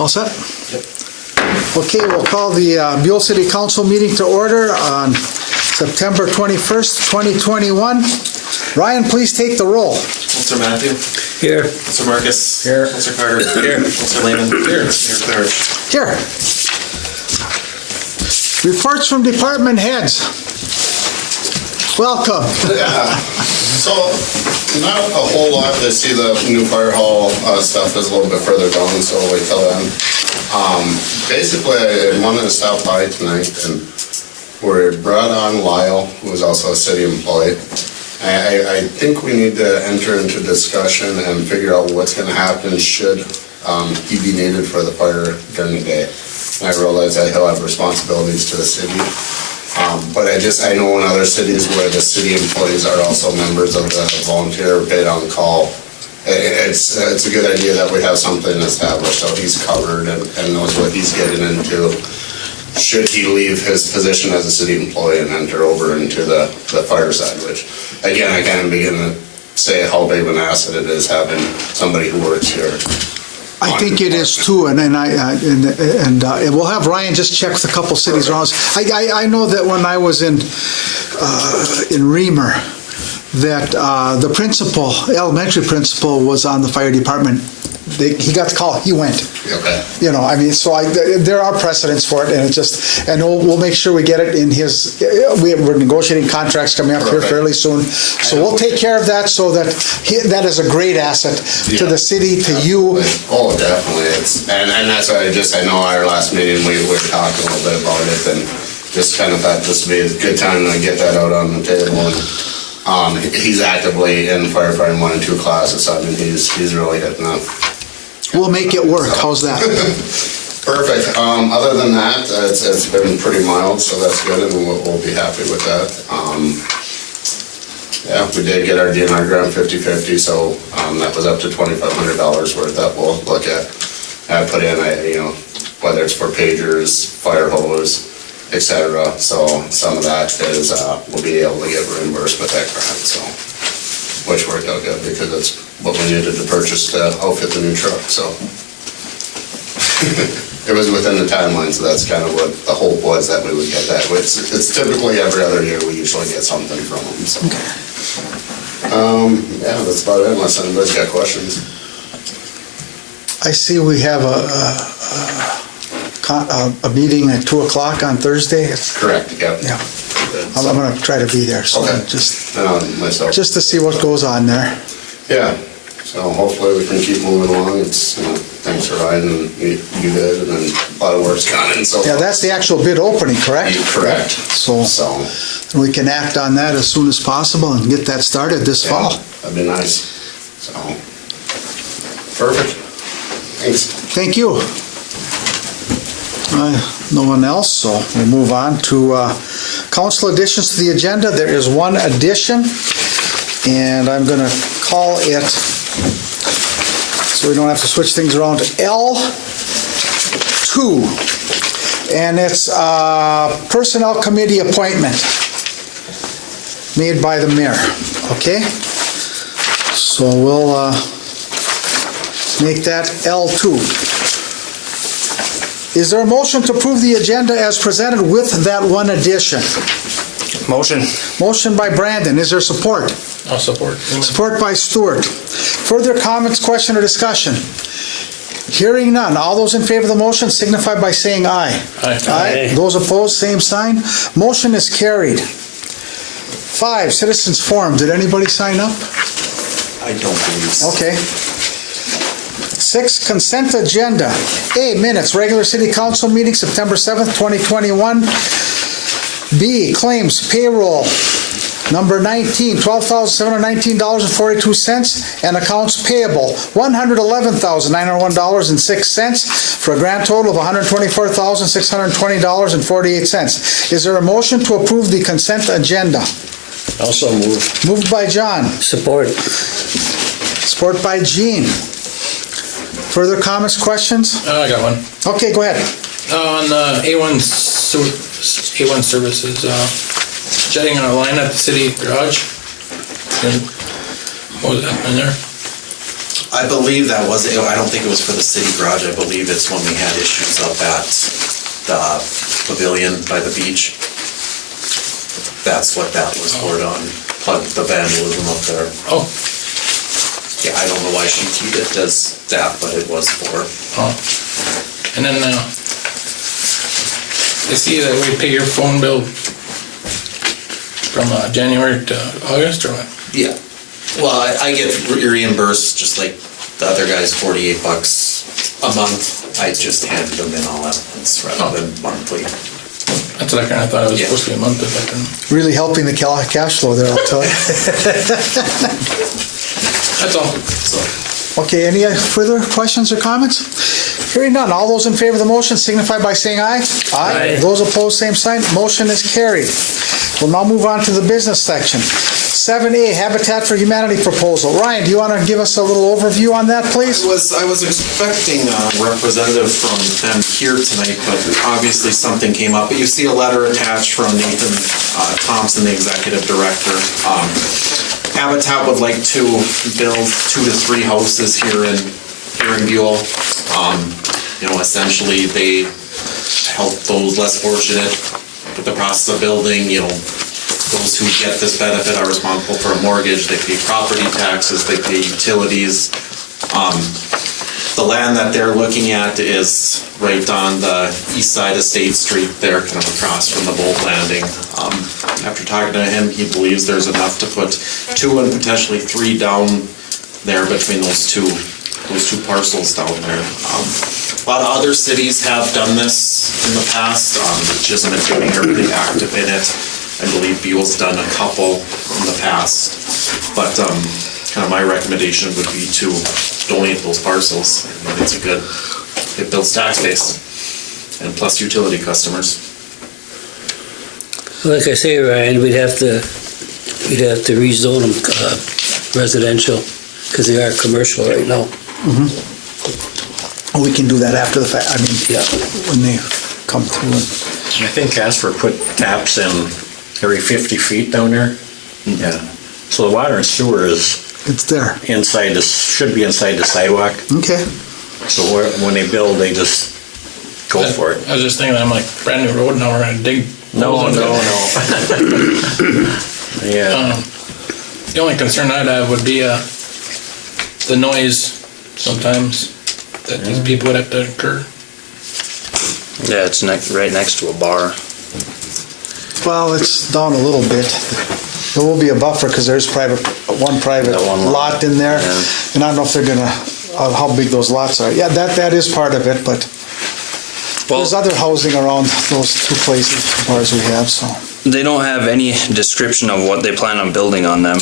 All set? Yep. Okay, we'll call the Buhl City Council meeting to order on September 21st, 2021. Ryan, please take the roll. Councilor Matthew. Here. Councilor Marcus. Here. Councilor Carter. Here. Councilor Lehman. Here. Mayor Claridge. Here. Reports from department heads. Welcome. Yeah. So, not a whole lot. I see the new fire hall stuff is a little bit further down, so I'll wait till then. Basically, I wanted to stop by tonight, and we brought on Lyle, who is also a city employee. I think we need to enter into discussion and figure out what's going to happen should he be needed for the fire during the day. And I realize that he'll have responsibilities to the city. But I know in other cities where the city employees are also members of the volunteer paid on call, it's a good idea that we have something established so he's covered and knows what he's getting into should he leave his position as a city employee and enter over into the fire side, which again, I can't begin to say how big of an asset it is having somebody who works here. I think it is too, and we'll have Ryan just check with a couple cities around. I know that when I was in Reamer, that the principal, elementary principal, was on the fire department. He got the call. He went. Okay. You know, I mean, so there are precedents for it, and we'll make sure we get it in his. We're negotiating contracts coming up here fairly soon, so we'll take care of that. So that that is a great asset to the city, to you. Oh, definitely. And that's why I know our last meeting we were talking a little bit about it, and just kind of thought this would be a good time to get that out on the table. And he's actively in firefighting 1 and 2 classes. So I mean, he's really hitting up. We'll make it work. How's that? Perfect. Other than that, it's been pretty mild, so that's good, and we'll be happy with that. Yeah, we did get our DNR grant 50/50, so that was up to $2,500 worth that we'll look at. I put in, whether it's for pagers, fire hose, etc. So some of that is we'll be able to get reimbursed with that grant, so which worked out good because it's what we needed to purchase to outfit the new truck. So it was within the timeline, so that's kind of what the hope was, that we would get that. It's typically every other year we usually get something from them. So yeah, that's about it. Unless anybody's got questions. I see we have a meeting at 2:00 on Thursday. Correct. Yep. Yeah. I'm going to try to be there. So okay. Just to see what goes on there. Yeah. So hopefully we can keep moving along. It's thanks for riding. You did, and then a lot of work's gone in. So yeah, that's the actual bid opening, correct? Correct. So we can act on that as soon as possible and get that started this fall. That'd be nice. So perfect. Thanks. Thank you. No one else, so we'll move on to council additions to the agenda. There is one addition, and I'm going to call it, so we don't have to switch things around, L2, and it's a personnel committee appointment made by the mayor. Okay, so we'll make that L2. Is there a motion to approve the agenda as presented with that one addition? Motion. Motion by Brandon. Is there support? I'll support. Support by Stuart. Further comments, question, or discussion? Hearing none. All those in favor of the motion signify by saying aye. Aye. Aye. Those opposed, same sign. Motion is carried. 5, citizens forum. Did anybody sign up? I don't believe so. Okay. 6, consent agenda. A, minutes, regular city council meeting, September 7th, 2021. B, claims, payroll, number 19, $12,719.42, and accounts payable, $111,901.06, for a grand total of $124,620.48. Is there a motion to approve the consent agenda? Also move. Moved by John. Support. Support by Gene. Further comments, questions? I got one. Okay, go ahead. On A1 services, jetting on a line at the city garage. What was happening there? I believe that was, I don't think it was for the city garage, I believe it's when we had issues up at the pavilion by the beach. That's what that was for, on plug the vandalism up there. Oh, Yeah, I don't know why she keyed it as that, but it was for. oh. And then, I see that we pay your phone bill from January to August, or what? Yeah. Well, I get reimbursed just like the other guys, $48 a month. I just handed them in all at once rather than monthly. That's what I kind of thought it was Yeah. supposed to be a month, but Really helping the cash flow there, I'll tell you. that's all. So, Okay, any further questions or comments? Hearing none, all those in favor of the motion signify by saying aye. Aye. Those opposed, same sign. Motion is carried. We'll now move on to the business section. 7A, Habitat for Humanity proposal. Ryan, do you want to give us a little overview on that, please? I was expecting a representative from them here tonight, but obviously something came up. But you see a letter attached from Nathan Thompson, the executive director. Habitat would like to build 2 to 3 houses here in Buhl. Essentially they help those less fortunate with the process of building. Those who get this benefit are responsible for a mortgage. They pay property taxes, they pay utilities. The land that they're looking at is right on the east side of State Street there, kind of across from the boat landing. After talking to him, he believes there's enough to put 2 and potentially 3 down there between those two parcels down there. A lot of other cities have done this in the past. Chisholm and Jody are really active in it. I believe Buell's done a couple in the past. But kind of my recommendation would be to donate those parcels. It builds tax base and plus utility customers. Like I say, Ryan, we'd have to rezone them residential because they are commercial right now. We can do that after the fact, Yeah. when they come through. I think Casper put taps in every 50 feet down there. Yeah. So the water and sewer is It's there. should be inside the sidewalk. Okay. So when they build, they just go for it. I was just thinking, I'm like, brand new road, now we're gonna dig. No. holes into it. Yeah. The only concern I'd have would be the noise sometimes that these people would have to incur. Yeah, it's right next to a bar. Well, it's down a little bit. There will be a buffer because there's one private That one lot. lot in there. Yeah. And I don't know if they're gonna, how big those lots are. Yeah, that is part of it, but there's other housing around those 2 places, as far as we have, so. They don't have any description of what they plan on building on them.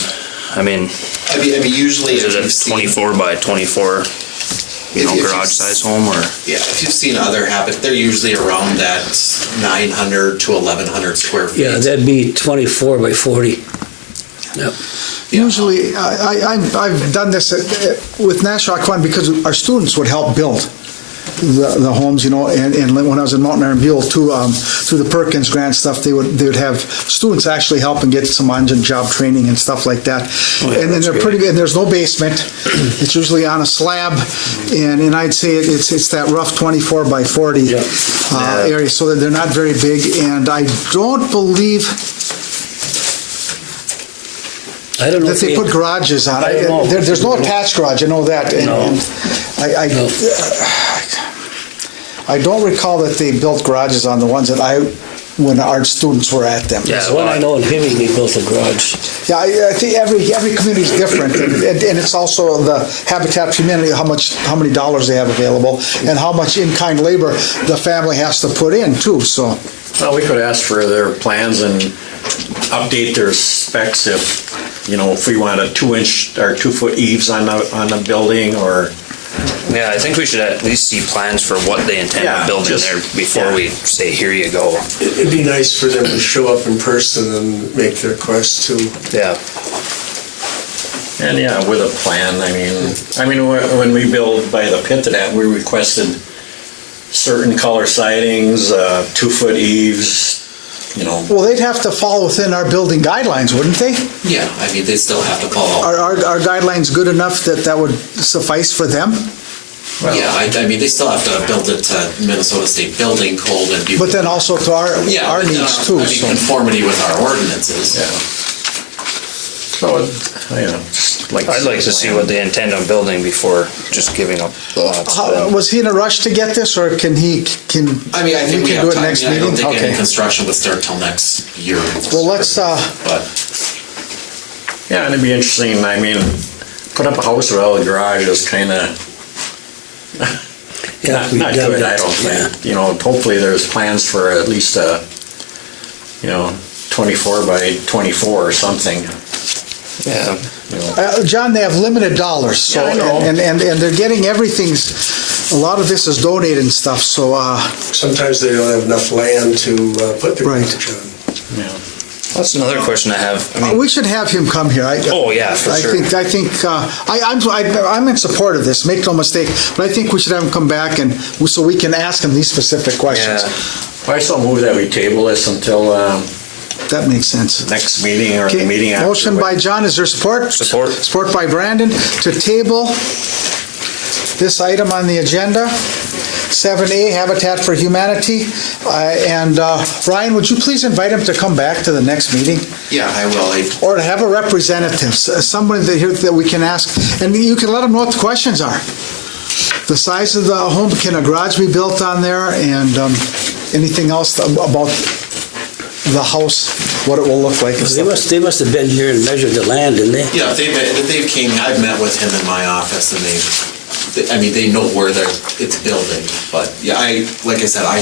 I mean, Usually is it a 24 by 24, garage size home, or? Yeah, if you've seen other Habitat, they're usually around that 900 to 1,100 square feet. Yeah, that'd be 24 by 40. Yep. Usually, I've done this with National Aquan because our students would help build the homes, and when I was in Mountain Iron Buell too, through the Perkins grant stuff, they would have students actually help and get some on-job training and stuff like that. And then they're pretty good, and there's no basement. It's usually on a slab, and I'd say it's that rough 24 by 40 area, so that they're not very big, and I don't believe I don't know that they put garages on I it. don't know. There's no attached garage, I know that. And I don't recall that they built garages on the ones that when our students were at them. Yeah, well, I know in Hibbing they built a garage. Yeah, I think every community is different, and it's also the Habitat for Humanity, how many dollars they have available, and how much in-kind labor the family has to put in too. So, Well, we could ask for their plans and update their specs if we want a 2-inch or 2-foot eaves on the building, or. Yeah, I think we should at least see plans for what they intend on building there before we say, here you go. It'd be nice for them to show up in person and make their request too. Yeah. And with a plan. I mean, when we build by the pit to that, we requested certain color sidings, 2-foot eaves, Well, they'd have to fall within our building guidelines, wouldn't they? Yeah, I mean, they still have to follow. Are guidelines good enough that would suffice for them? Yeah, I mean, they still have to build it to Minnesota State Building Code and be. But then also to our but, needs too. I mean, So. conformity with our ordinances. So, just like. I'd like to see what they intend on building before just giving up the lots. Was he in a rush to get this, or can he? I mean, I think we can have do it time. next I don't meeting. think any Okay. construction would start till next year. Well, let's. But Yeah, and it'd be interesting, I mean, put up a house without a garage is kind of not good, I don't think. Hopefully there's plans for at least 24 by 24 or something. Yeah. John, they have limited dollars, so Yeah, I know. and they're getting everything's. A lot of this is donated and stuff, so. Sometimes they don't have enough land to put the Right. garage on. Yeah. That's another question I have. I mean, We should have him come here. oh yeah, for sure. I'm in support of this. Make no mistake. But I think we should have him come back so we can ask him these specific questions. Yeah. I still move that we table this until That makes sense. next meeting or the Okay, meeting after. motion by John. Is there support? Support. Support by Brandon to table this item on the agenda. 7A, Habitat for Humanity. Ryan, would you please invite him to come back to the next meeting? yeah, I will. Or to have a representative, somebody that we can ask, and you can let them know what the questions are. The size of the home, can a garage be built on there, and anything else about the house, what it will look like. and They stuff. must have been here and measured the land, didn't they? Yeah, they've came. I've met with him in my office, and they know where it's building. But yeah, like I said, I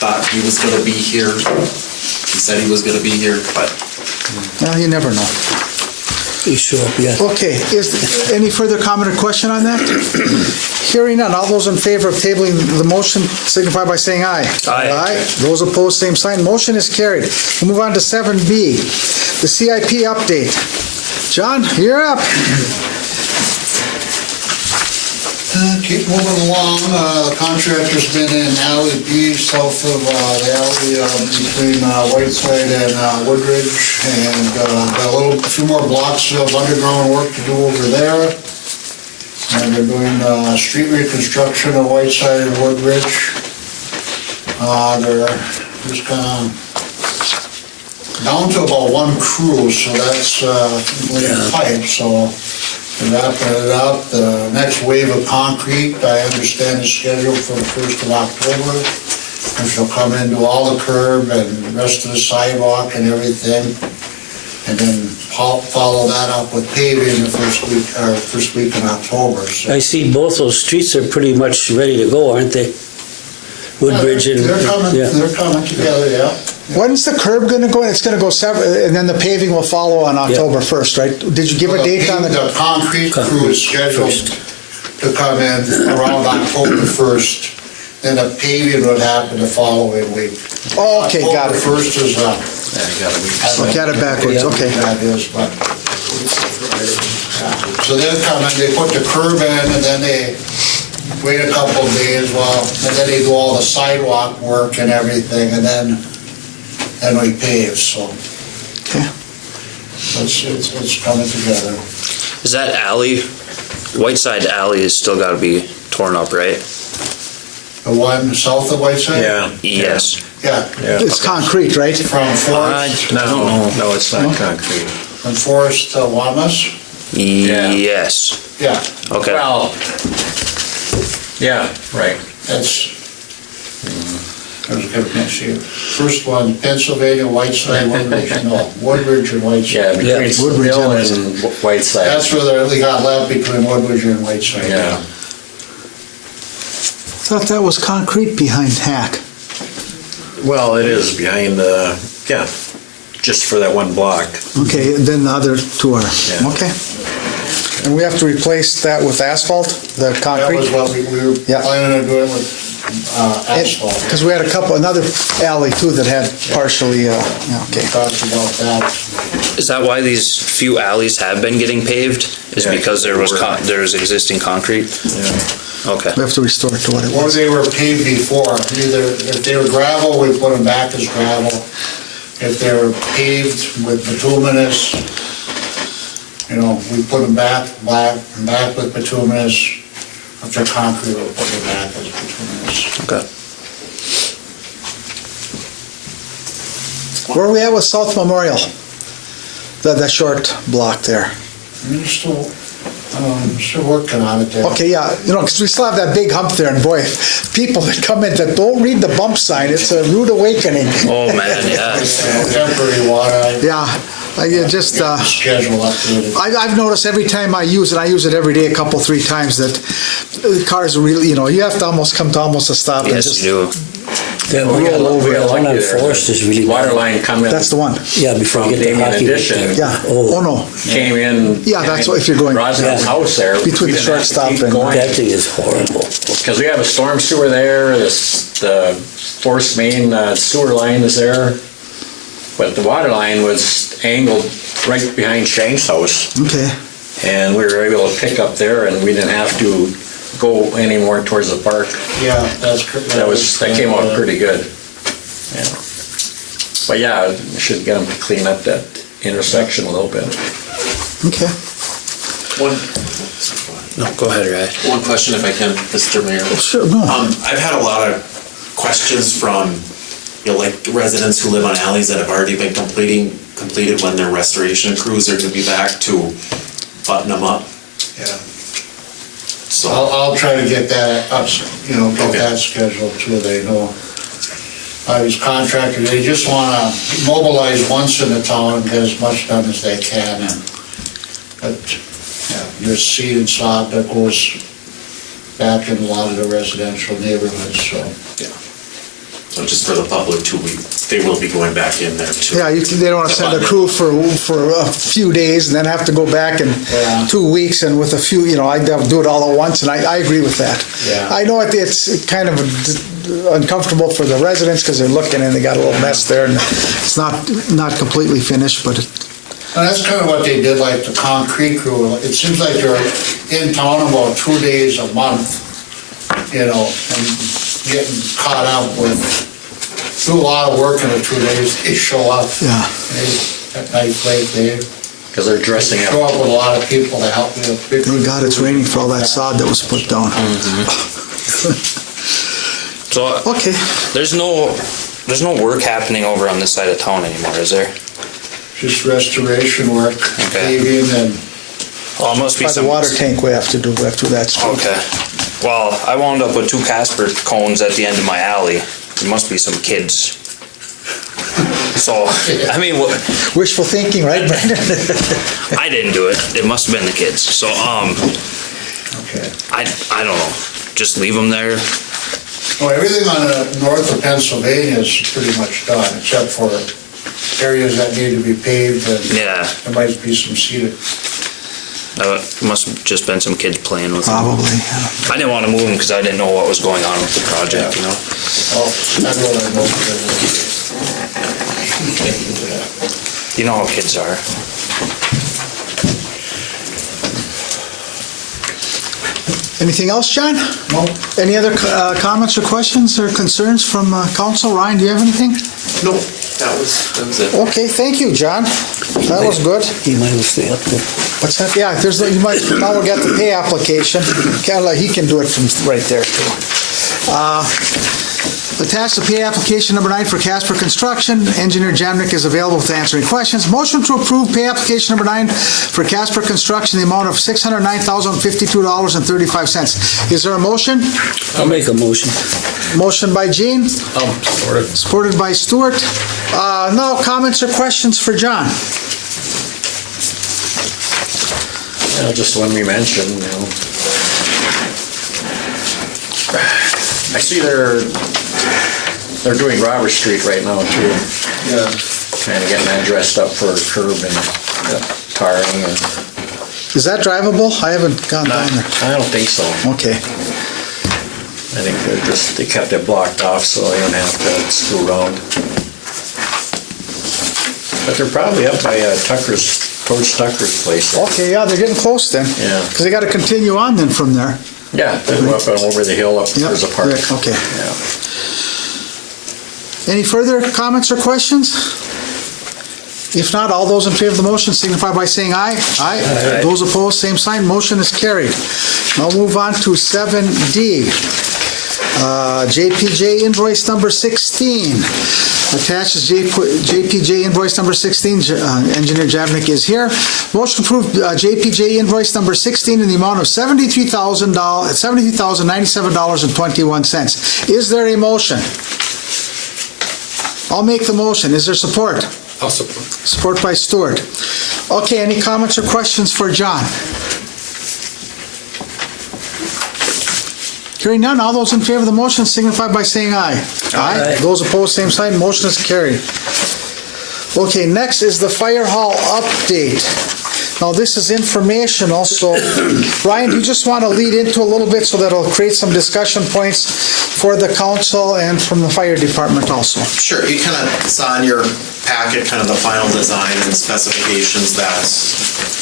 thought he was going to be here. He said he was going to be here, but Well, you never know. You show up, yeah. Okay, is there any further comment or question on that? Hearing none, all those in favor of tabling the motion signify by saying aye. Aye. Those opposed, same sign. Motion is carried. We'll move on to 7B, the CIP update. John, you're up. Keep moving along. The contractor's been in alley B, south of the alley between Whiteside and Woodridge, and got a few more blocks of underground work to do over there. And they're doing street reconstruction of Whiteside and Woodridge. They're just kind of down to about one crew, so that's laying pipe, so. Wrapping it up, the next wave of concrete, I understand is scheduled for the 1st of October. And she'll come in, do all the curb and the rest of the sidewalk and everything. And then follow that up with paving the first week in October. So I see both those streets are pretty much ready to go, aren't they? Woodbridge and. They're coming together, yeah. When's the curb going to go? It's going to go and then the paving will follow on October 1st, right? Did you give a date on The concrete crew is scheduled to come in around October 1st. Then the paving would happen the following week. Oh, okay, got it. October 1st is Got it backwards, okay. That is, but. So they'll come in, they put the curb in, and then they wait a couple of days and then they do all the sidewalk work and everything, and then we pave, so. Okay. It's coming together. Is that alley, Whiteside alley has still got to be torn up, right? The one south of Whiteside? Yeah. Yes. Yeah, It's concrete, right? from Forest, No, it's not concrete. from Forest to Wamas? Yeah. Yes. Yeah, Okay. Well, yeah, right. that's, I was gonna see, first one, Pennsylvania, Whiteside, Woodridge, no, Woodridge and Yeah, Whiteside. between Woodbridge Mill and and Whiteside. That's where they got left between Woodridge and Whiteside. Yeah. Thought that was concrete behind Hack. Well, it is behind just for that one block. Okay, and then the other two are, Yeah. okay. And we have to replace that with asphalt, the That concrete? was what we were Yeah. planning on doing with asphalt. Because we had another alley too that had partially, okay. Talked about that. Is that why these few alleys have been getting paved? Is Yeah, because there was existing concrete? Yeah. Okay. We have to restore it to what it Or was. they were paved before, either, if they were gravel, we put them back as gravel. If they were paved with bituminous, we put them back with bituminous. If they're concrete, we'll put them back as bituminous. Okay. Where are we at with South Memorial? That short block there. We're still working on it there. Okay, yeah, because we still have that big hump there, and boy, people that come in that don't read the bump sign, it's a rude awakening. Oh, man, yeah. Temporary water. Yeah, Schedule updated. I've noticed every time I use it every day, 3 times, that the cars are really, you have to almost come to a stop. and Yes, just you do. That We got roll over, we got that one lucky on there. Forest is really Water bad. line coming. That's the one. Yeah, before From you get the Damien hockey. Addition. there. Yeah. Oh, no. Came in. Yeah, that's what- if you're going- Roslyn's Yeah. house there. Between We the didn't have to shortstop keep and- going. that thing is horrible. Because we have a storm sewer there, the force main sewer line is there, but the water line was angled right behind Shank's house, Okay. and we were able to pick up there, and we didn't have to go any more towards the park. Yeah, that's correct. That came out pretty good. Yeah. But yeah, we should get them to clean up that intersection a little bit. Okay. No, go ahead, Ray. One question if I can, Mr. Mayor. Sure, no. I've had a lot of questions from, like residents who live on alleys that have already been completed when their restoration crews are gonna be back to button them up. Yeah. So, I'll try to get that up, get Okay. that scheduled too, they know. These contractors, they just wanna mobilize once in the town and get as much done as they can, but, there's seed and sod that goes back in a lot of the residential neighborhoods, so. so just for the public too, they will be going back in there too. Yeah, they don't want to send a crew for a few days and then have to go back in Yeah. 2 weeks and with a few, I'd do it all at once, and I agree with that. Yeah. I know it's kind of uncomfortable for the residents because they're looking and they got a little mess there, and it's not completely finished, but And that's kind of what they did, like the concrete crew, it seems like they're in town about 2 days a month, and getting caught up with, do a lot of work in the 2 days, they show up. Yeah. At night late, they Because they're dressing show up. up with a lot of people to help you. thank God it's raining for all that sod that was put down. So Okay. there's no work happening over on this side of town anymore, is there? Just restoration work, Okay. paving and, Well, it must be By the some. water tank we have to do that street. Okay. Well, I wound up with 2 Casper cones at the end of my alley. There must be some kids. So, I mean, Wishful thinking, right, Brandon? I didn't do it. It must have been the kids. So, okay. I don't know. Just leave them there. Well, everything on the north of Pennsylvania is pretty much done, except for areas that need to be paved, and Yeah. there might be some seeded. Must have just been some kids playing with them. Probably, yeah. I didn't want to move them because I didn't know what was going on with the project, you know? Oh, that's what I know. You know how kids are. Anything else, John? No, Any other comments or questions or concerns from council? Ryan, do you have anything? No, that was it. Okay, thank you, John. That was good. He might as well stay up there. What's that? Yeah, now we'll get the pay application. He can do it from right there too. Attach the pay application number 9 for Casper Construction. Engineer Jamnik is available to answer any questions. Motion to approve pay application number 9 for Casper Construction, the amount of $609,052.35. Is there a motion? I'll make a motion. Motion by Gene, Supported. supported by Stuart. Now, comments or questions for John? Just when we mentioned, I see they're doing Robert Street right now too. yeah. Kind of getting that dressed up for curb and tarring and. Is that drivable? I haven't gone down there. I don't think so. Okay. I think they kept it blocked off so they don't have to screw around. But they're probably up by towards Tucker's place. Okay, yeah, they're getting close then. Yeah. Because they got to continue on then from there. Yeah, they go up and over the hill up Yep, towards the park. yeah, okay. Yeah. Any further comments or questions? If not, all those in favor of the motion signify by saying aye. Aye. Those opposed, same sign. Motion is carried. Now move on to 7D. JPJ invoice number 16. Attached is JPJ invoice number 16. Engineer Javnik is here. Motion approved JPJ invoice number 16 in the amount of $73,097.21. Is there a motion? I'll make the motion. Is there support? I'll support. Support by Stuart. Okay, any comments or questions for John? Hearing none, all those in favor of the motion signify by saying aye. Aye. Those opposed, same sign. Motion is carried. Okay, next is the fire hall update. Now, this is informational, so Ryan, do you just want to lead into a little bit so that it'll create some discussion points for the council and from the fire department also? Sure, you kind of saw in your packet kind of the final design and specifications that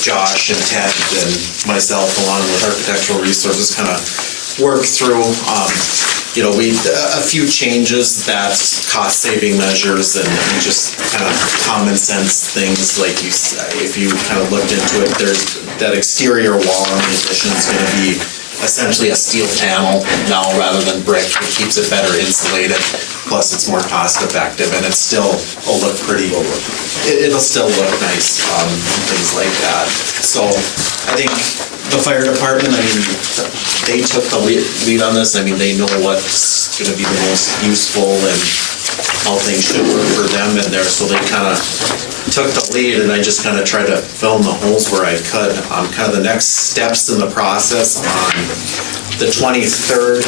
Josh and Ted and myself, along with Architectural Resources, kind of worked through. A few changes, that cost-saving measures and just kind of common sense things, like if you kind of looked into it, there's that exterior wall on the addition is going to be essentially a steel panel now rather than brick. It keeps it better insulated, plus it's more cost-effective, and it'll look pretty, it'll still look nice, and things like that. So I think the fire department, they took the lead on this. They know what's going to be the most useful and how things should work for them in there. So they kind of took the lead, and I just kind of tried to fill in the holes where I could. Kind of the next steps in the process on the 23rd,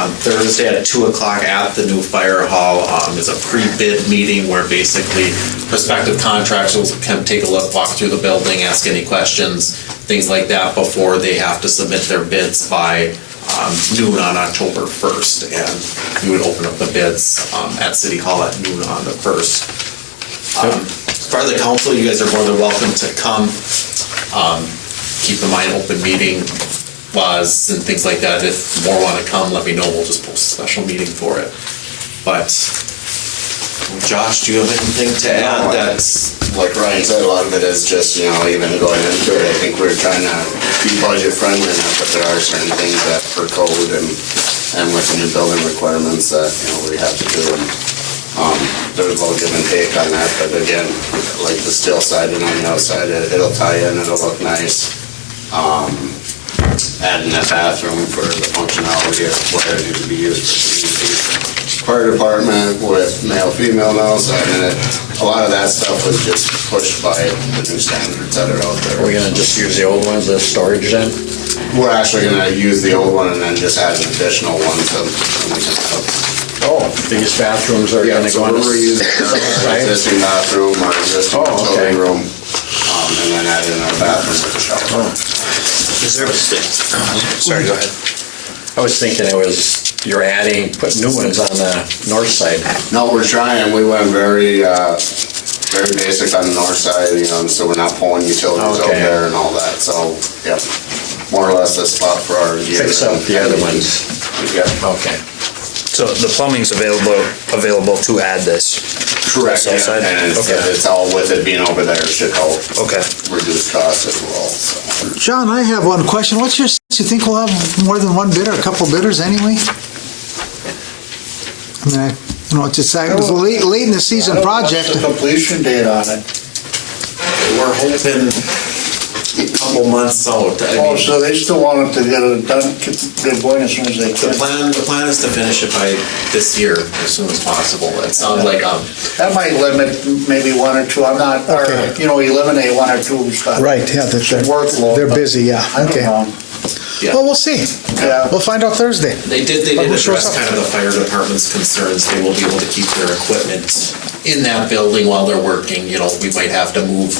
on Thursday at 2 o'clock at the new fire hall is a pre-bid meeting where basically prospective contractors can take a look, walk through the building, ask any questions, things like that before they have to submit their bids by noon on October 1st. And we would open up the bids at City Hall at noon on the 1st. As part of the council, you guys are more than welcome to come. Keep in mind, open meeting laws and things like that. If more want to come, let me know. We'll just post a special meeting for it. But Josh, do you have anything to add? That's like Ryan said, a lot of it is just, even going into it, I think we're trying to be budget friendly now, but there are certain things that for code and with the new building requirements that, we have to do. And there's a little give and take on that, but again, like the steel siding on the outside, it'll tie in, it'll look nice. Adding a bathroom for the functionality of what it needs to be used for. Fire department with male-female now, so a lot of that stuff was just pushed by the new standards that are out there. We're gonna just use the old ones as storage then? We're actually gonna use the old one and then just add an additional one so we can have. These bathrooms are gonna go on the we're reusing our existing bathroom, our existing utility room, and then add in a bathroom with a shower. Sorry, go ahead. I was thinking putting new ones on the north side. No, we're trying. We went very basic on the north side, so we're not pulling utilities out there and all that. So, yeah, more or less a spot for our gear. Fix up the other ones. Yeah. Okay. So the plumbing's available to add this? Correct, South side? and it's all with it being over there should help reduce costs as well. So. John, I have one question. What's your sense? You think we'll have more than one bidder, a couple bidders anyway? It was a late in the season project. What's the completion date on it? we're hoping a couple months out. So they still want to get it done, get going as soon as they The can. plan is to finish it by this year, as soon as possible. It sounds like, That might limit maybe one or two, eliminate one or two. Right, yeah, Workload. they're busy, yeah. I don't Okay. know. yeah. Well, we'll see. Yeah. We'll find out Thursday. They did Who shows address up? kind of the fire department's concerns. They will be able to keep their equipment in that building while they're working. We might have to move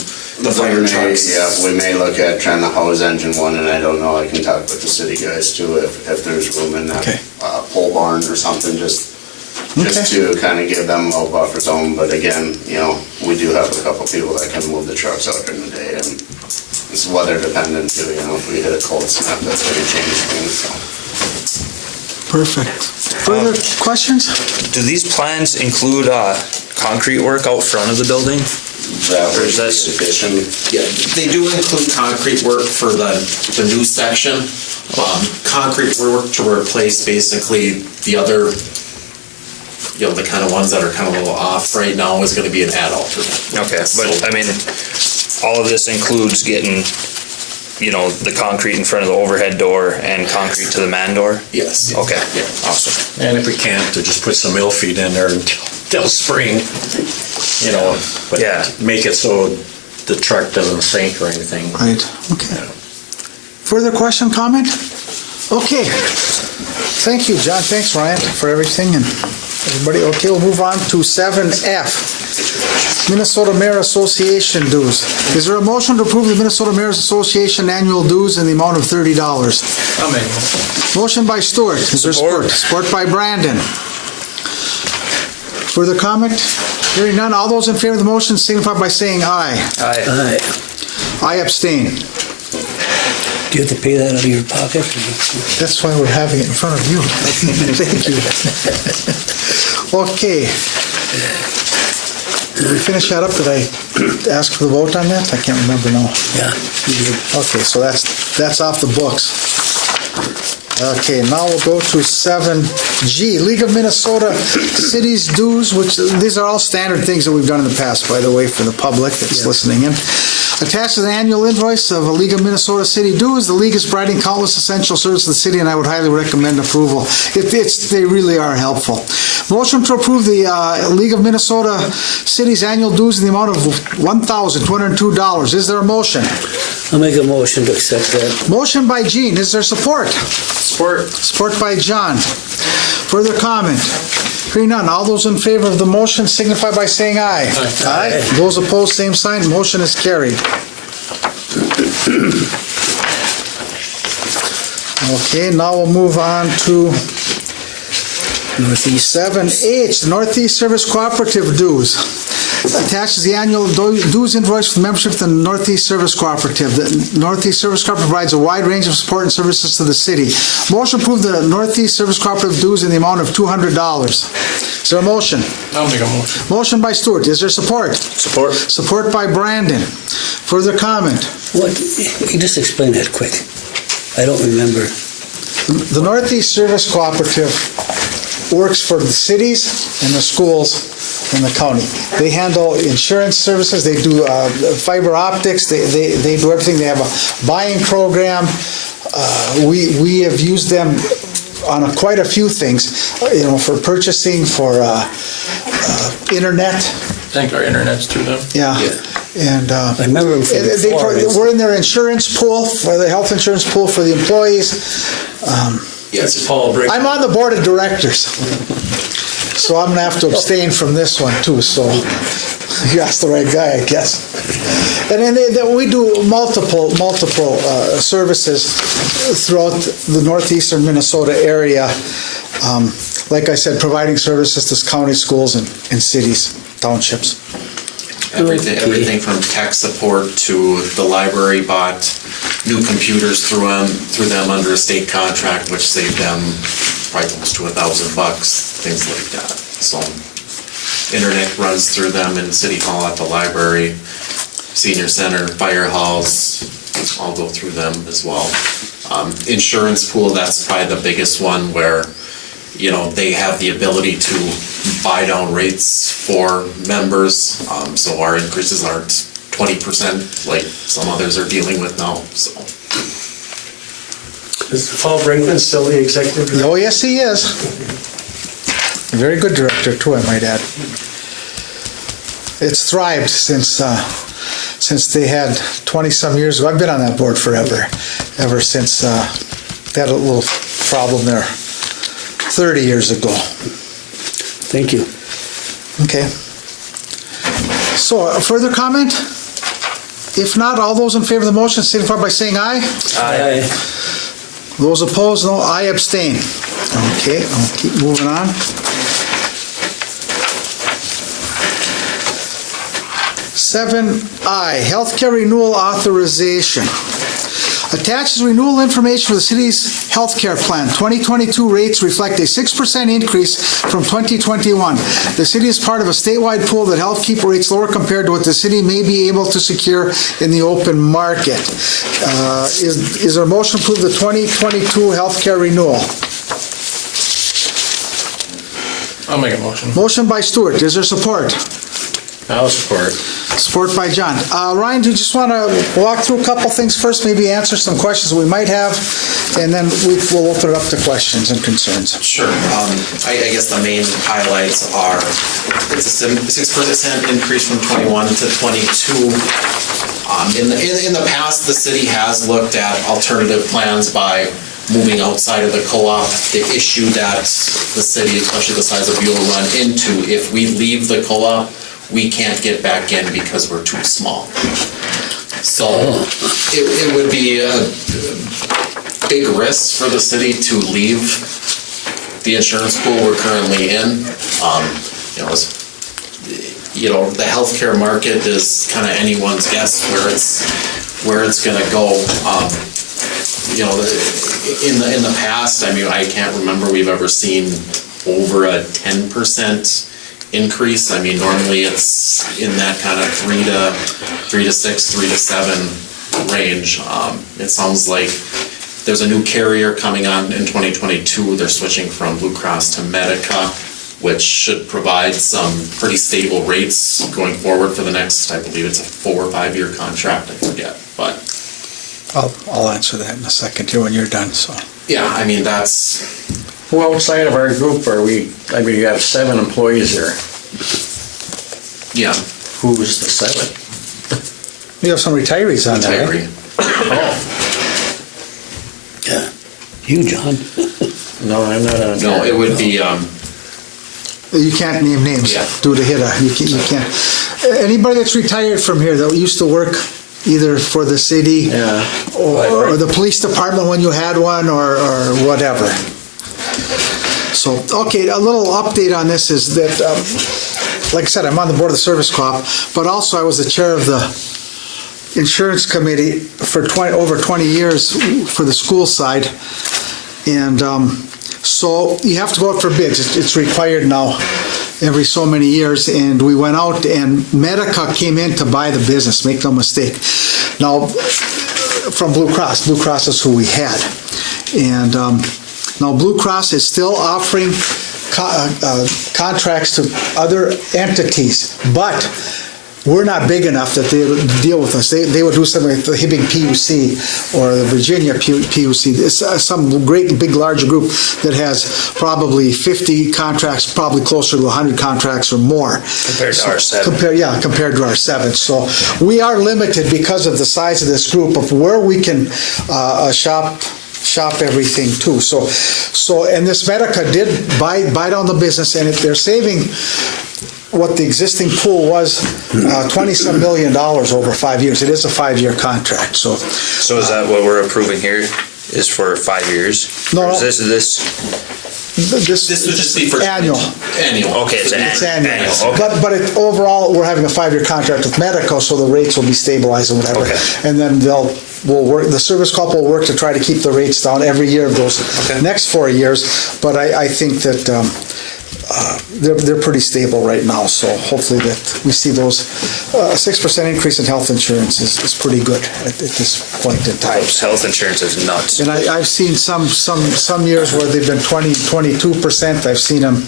the fire trucks. Yeah, we may look at trying to house engine one, and I don't know, I can talk with the city guys too, if there's room in that Okay. pole barn or something, just just to kind of give them a little buffer zone. But again, you know, we do have a couple people that can move the trucks out during the day, and it's weather dependent too. You know, if we hit a cold snap, that's going to change things. So. Perfect. Further questions? Do these plans include concrete work out front of the building? That Or was is that the addition. Yeah, they do include concrete work for the new section. Concrete work to replace basically the other, you know, the kind of ones that are kind of a little off right now is going to be an add-on to that. Okay, but I mean, all of this includes getting, you know, the concrete in front of the overhead door and concrete to the man door? Yes. Okay, Yeah. awesome. And if we can't, to just put some mill feed in there until spring, you know, but Yeah. make it so the truck doesn't sink or anything. Right, okay. Further question, comment? Okay. Thank you, John. Thanks, Ryan, for everything and everybody. Okay, we'll move on to 7F. Minnesota Mayor Association dues. Is there a motion to approve the Minnesota Mayor's Association annual dues in the amount of $30? I'll make a motion. Motion by Stewart. Is there support? Support by Brandon. Further comment? Hearing none. All those in favor of the motion signify by saying aye. Aye. I abstain. Do you have to pay that out of your pocket? That's why we're having it in front of you. Thank you. Okay. Did we finish that up? Did I ask for the vote on that? I can't remember now. Yeah. Okay, so that's off the books. Okay, now we'll go to 7G, League of Minnesota Cities dues, which these are all standard things that we've done in the past, by the way, for the public that's listening in. Attached to the annual invoice of a League of Minnesota City dues, the League is providing countless essential services to the city, and I would highly recommend approval. They really are helpful. Motion to approve the League of Minnesota Cities annual dues in the amount of $1,202. Is there a motion? I'll make a motion to accept that. Motion by Gene. Is there support? Support. Support by John. Further comment? Hearing none. All those in favor of the motion signify by saying aye. Aye. Those opposed, same sign. Motion is carried. Okay, now we'll move on to Northeast. 7H, the Northeast Service Cooperative dues. Attached is the annual dues invoice for the membership of the Northeast Service Cooperative. The Northeast Service Cooperative provides a wide range of support and services to the city. Motion to approve the Northeast Service Cooperative dues in the amount of $200. Is there a motion? I'll make a motion. Motion by Stewart. Is there support? Support. Support by Brandon. Further comment? What, you just explain that quick. I don't remember. The Northeast Service Cooperative works for the cities and the schools in the county. They handle insurance services, they do fiber optics, they do everything. They have a buying program. We have used them on quite a few things, for purchasing, for internet. I think our internet's through them. Yeah. And I remember them from before. we're in their insurance pool, for the health insurance pool for the employees. Yes, Paul Brick. I'm on the board of directors, so I'm gonna have to abstain from this one too, so you asked the right guy, I guess. And then we do multiple services throughout the northeastern Minnesota area. Like I said, providing services to county schools and cities, townships. Everything from tech support to the library bought new computers through them under a state contract, which saved them probably close to $1,000, things like that. So internet runs through them in City Hall, at the library, senior center, fire halls, all go through them as well. Insurance pool, that's probably the biggest one where, they have the ability to buy down rates for members, so our increases aren't 20% like some others are dealing with now, so. Is Paul Brinkman still the executive director? Oh, yes, he is. A very good director too, I might add. It's thrived since they had 20-some years ago. I've been on that board forever, ever since they had a little problem there 30 years ago. Thank you. Okay. So, further comment? If not, all those in favor of the motion signify by saying aye. Aye. Those opposed, no. I abstain. Okay, I'll keep moving on. 7I, healthcare renewal authorization. Attaches renewal information for the city's healthcare plan. 2022 rates reflect a 6% increase from 2021. The city is part of a statewide pool that helps keep rates lower compared to what the city may be able to secure in the open market. Is there a motion to approve the 2022 healthcare renewal? I'll make a motion. Motion by Stuart. Is there support? I'll support. Support by John. Ryan, do you just want to walk through a couple things first, maybe answer some questions we might have, and then we'll open it up to questions and concerns. Sure. I guess the main highlights are, it's a 6% increase from 21 to 22. In the past, the city has looked at alternative plans by moving outside of the co-op. The issue that the city, especially the size of Buhl, run into, if we leave the co-op, we can't get back in because we're too small. So it would be a big risk for the city to leave the insurance pool we're currently in. The healthcare market is kind of anyone's guess where it's going to go. In the past, I can't remember we've ever seen over a 10% increase. Normally it's in that kind of 3 to 6, 3 to 7 range. It sounds like there's a new carrier coming on in 2022. They're switching from Blue Cross to Medica, which should provide some pretty stable rates going forward for the next, I believe it's a 4 or 5 year contract, I forget, but. I'll answer that in a second here when you're done, so. Yeah, that's. Who outside of our group are we, you have 7 employees there. Yeah. Who's the 7th? You have some retirees on there, right? Yeah. You, John? No, I'm not on. No, it would be, You can't name names Yeah. due to HIDA. You can't. Anybody that's retired from here that used to work either for the city or the police department when you had one or whatever. So, okay, a little update on this is that, like I said, I'm on the board of the service co-op, but also I was the chair of the insurance committee for over 20 years for the school side. And so you have to go out for bids. It's required now every so many years. And we went out and Medica came in to buy the business, make no mistake. Now, from Blue Cross. Blue Cross is who we had. And now Blue Cross is still offering contracts to other entities, but we're not big enough that they would deal with us. They would do something like the Hibbing PUC or the Virginia PUC. It's some great big large group that has probably 50 contracts, probably closer to 100 contracts or more. Compared to our 7. Compared to our 7. So we are limited because of the size of this group of where we can shop everything too. So and this Medica did buy down the business, and they're saving what the existing pool was, $20-some million over 5 years. It is a 5-year contract. So is that what we're approving here? Is for 5 years? No. Or is this This would just be for annual. Annual. Okay, it's annual. Okay. But overall, we're having a 5-year contract with Medico, so the rates will be stabilized or whatever. Okay. And then the service co-op will work to try to keep the rates down every year of those next 4 years. But I think that they're pretty stable right now. So hopefully that we see those 6% increase in health insurance is pretty good at this point in time. Health insurance is nuts. And I've seen some years where they've been 22%. I've seen them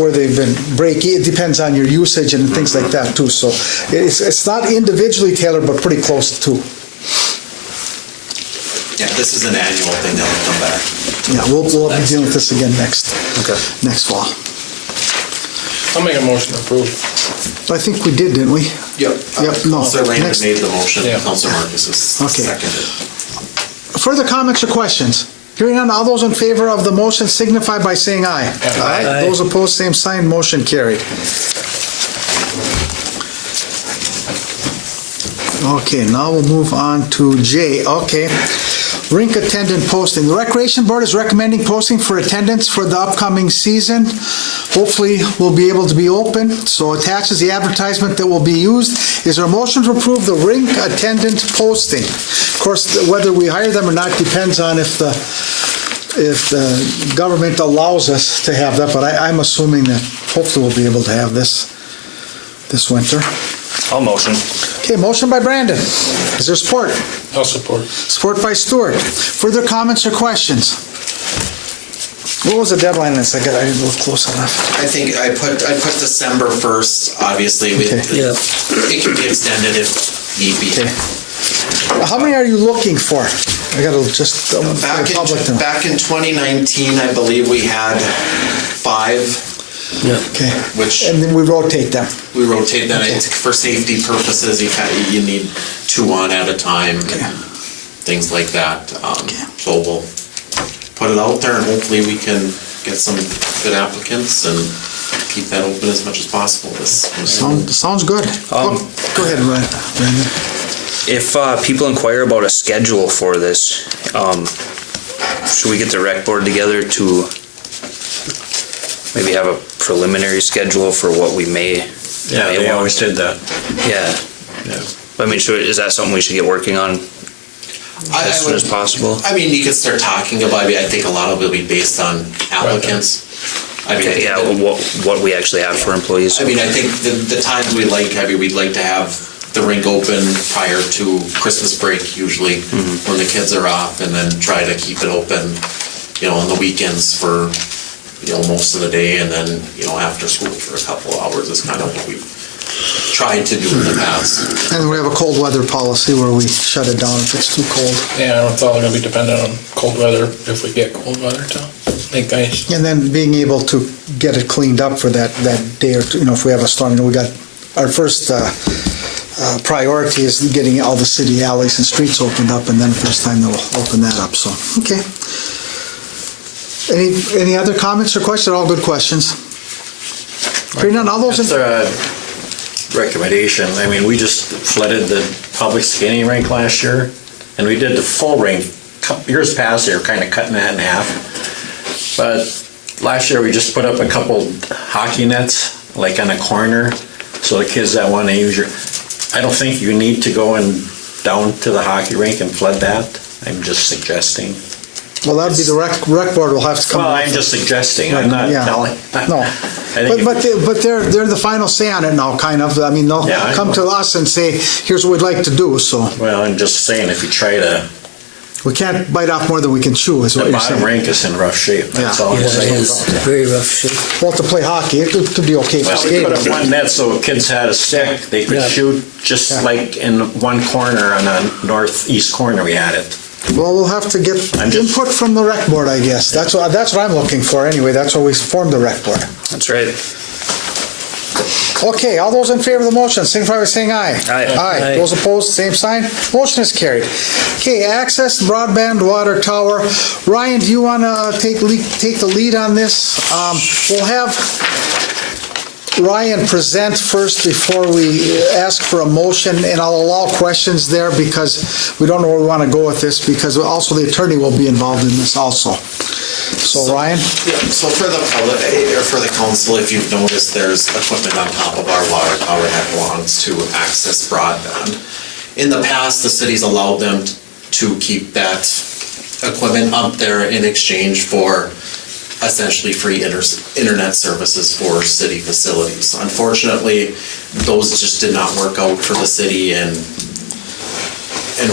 where they've been it depends on your usage and things like that too. So it's not individually tailored, but pretty close to. Yeah, this is an annual thing that will come back. Yeah, we'll be dealing with this again next fall. I'll make a motion to approve. I think we did, didn't we? Yep. No. Counselor Leander Next. made the motion. Yeah. Counselor Marcus is seconded. Further comments or questions? Hearing none, all those in favor of the motion signify by saying aye. Aye. Those opposed, same sign. Motion carried. Okay, now we'll move on to J. Okay. Rink attendant posting. The Recreation Board is recommending posting for attendance for the upcoming season. Hopefully, we'll be able to be open. So attaches the advertisement that will be used. Is there a motion to approve the rink attendant posting? Of course, whether we hire them or not depends on if the government allows us to have that, but I'm assuming that hopefully we'll be able to have this winter. I'll motion. Okay, motion by Brandon. Is there support? I'll support. Support by Stuart. Further comments or questions? What was the deadline on this? I didn't look close enough. I think I put December 1st, obviously. Okay. Yeah. It can be extended if need be. Okay. How many are you looking for? I gotta just, Back in 2019, I believe we had 5. Yeah. Okay. Which- and then we rotate them. We rotate that. Okay. I think for safety purposes, you need 2 on at a time, Okay. things like that. So we'll put it out there and hopefully we can get some good applicants and keep that open as much as possible. Sounds good. Go ahead, Brandon. If people inquire about a schedule for this, should we get the rec board together to maybe have a preliminary schedule for what we may? Yeah, they always did that. Yeah. Yeah. I mean, is that something we should get working on as soon as possible? I mean, you could start talking about it. I think a lot of it will be based on applicants. I mean, Okay, yeah, what we actually have for employees. I mean, I think the times we'd like to have the rink open prior to Christmas break usually, when the kids are off, and then try to keep it open, on the weekends for, most of the day, and then, after school for a couple of hours is kind of what we've tried to do in the past. And we have a cold weather policy where we shut it down if it's too cold. Yeah, it's all gonna be dependent on cold weather, if we get cold weather to make ice. And then being able to get it cleaned up for that day or two, if we have a storm. We got our first priority is getting all the city alleys and streets opened up, and then first time they'll open that up. So, okay. Any other comments or questions? All good questions. Hearing none, all those in That's a recommendation. I mean, we just flooded the public skating rink last year, and we did the full rink. Years past, they were kind of cutting that in half. But last year, we just put up a couple hockey nets, like on a corner, so the kids that want to use I don't think you need to go down to the hockey rink and flood that. I'm just suggesting. Well, that'd be the rec board will have to come. Well, I'm just suggesting. I'm not telling. No, but they're the final say on it now, kind of. I mean, they'll come to us and say, "Here's what we'd like to do." So. Well, I'm just saying, if you try to. We can't bite off more than we can chew, is what you're saying. The bottom rink is in rough shape. That's all I'm Yeah, saying. it is very rough shape. Well, to play hockey, it could be okay for Well, we skating. put up one net so kids had a stick. They could shoot just like in one corner on the northeast corner. We had it. Well, we'll have to get input from the rec board, I guess. That's what I'm looking for anyway. That's why we formed the rec board. That's right. Okay, all those in favor of the motion, signify by saying aye. Aye. Aye. Those opposed, same sign. Motion is carried. Okay, access broadband water tower. Ryan, do you want to take the lead on this? We'll have Ryan present first before we ask for a motion, and I'll allow questions there because we don't know where we want to go with this, because also the attorney will be involved in this also. So Ryan? Yeah, so for the public, or for the council, if you've noticed, there's equipment on top of our water tower that belongs to Access Broadband. In the past, the city's allowed them to keep that equipment up there in exchange for essentially free internet services for city facilities. Unfortunately, those just did not work out for the city, and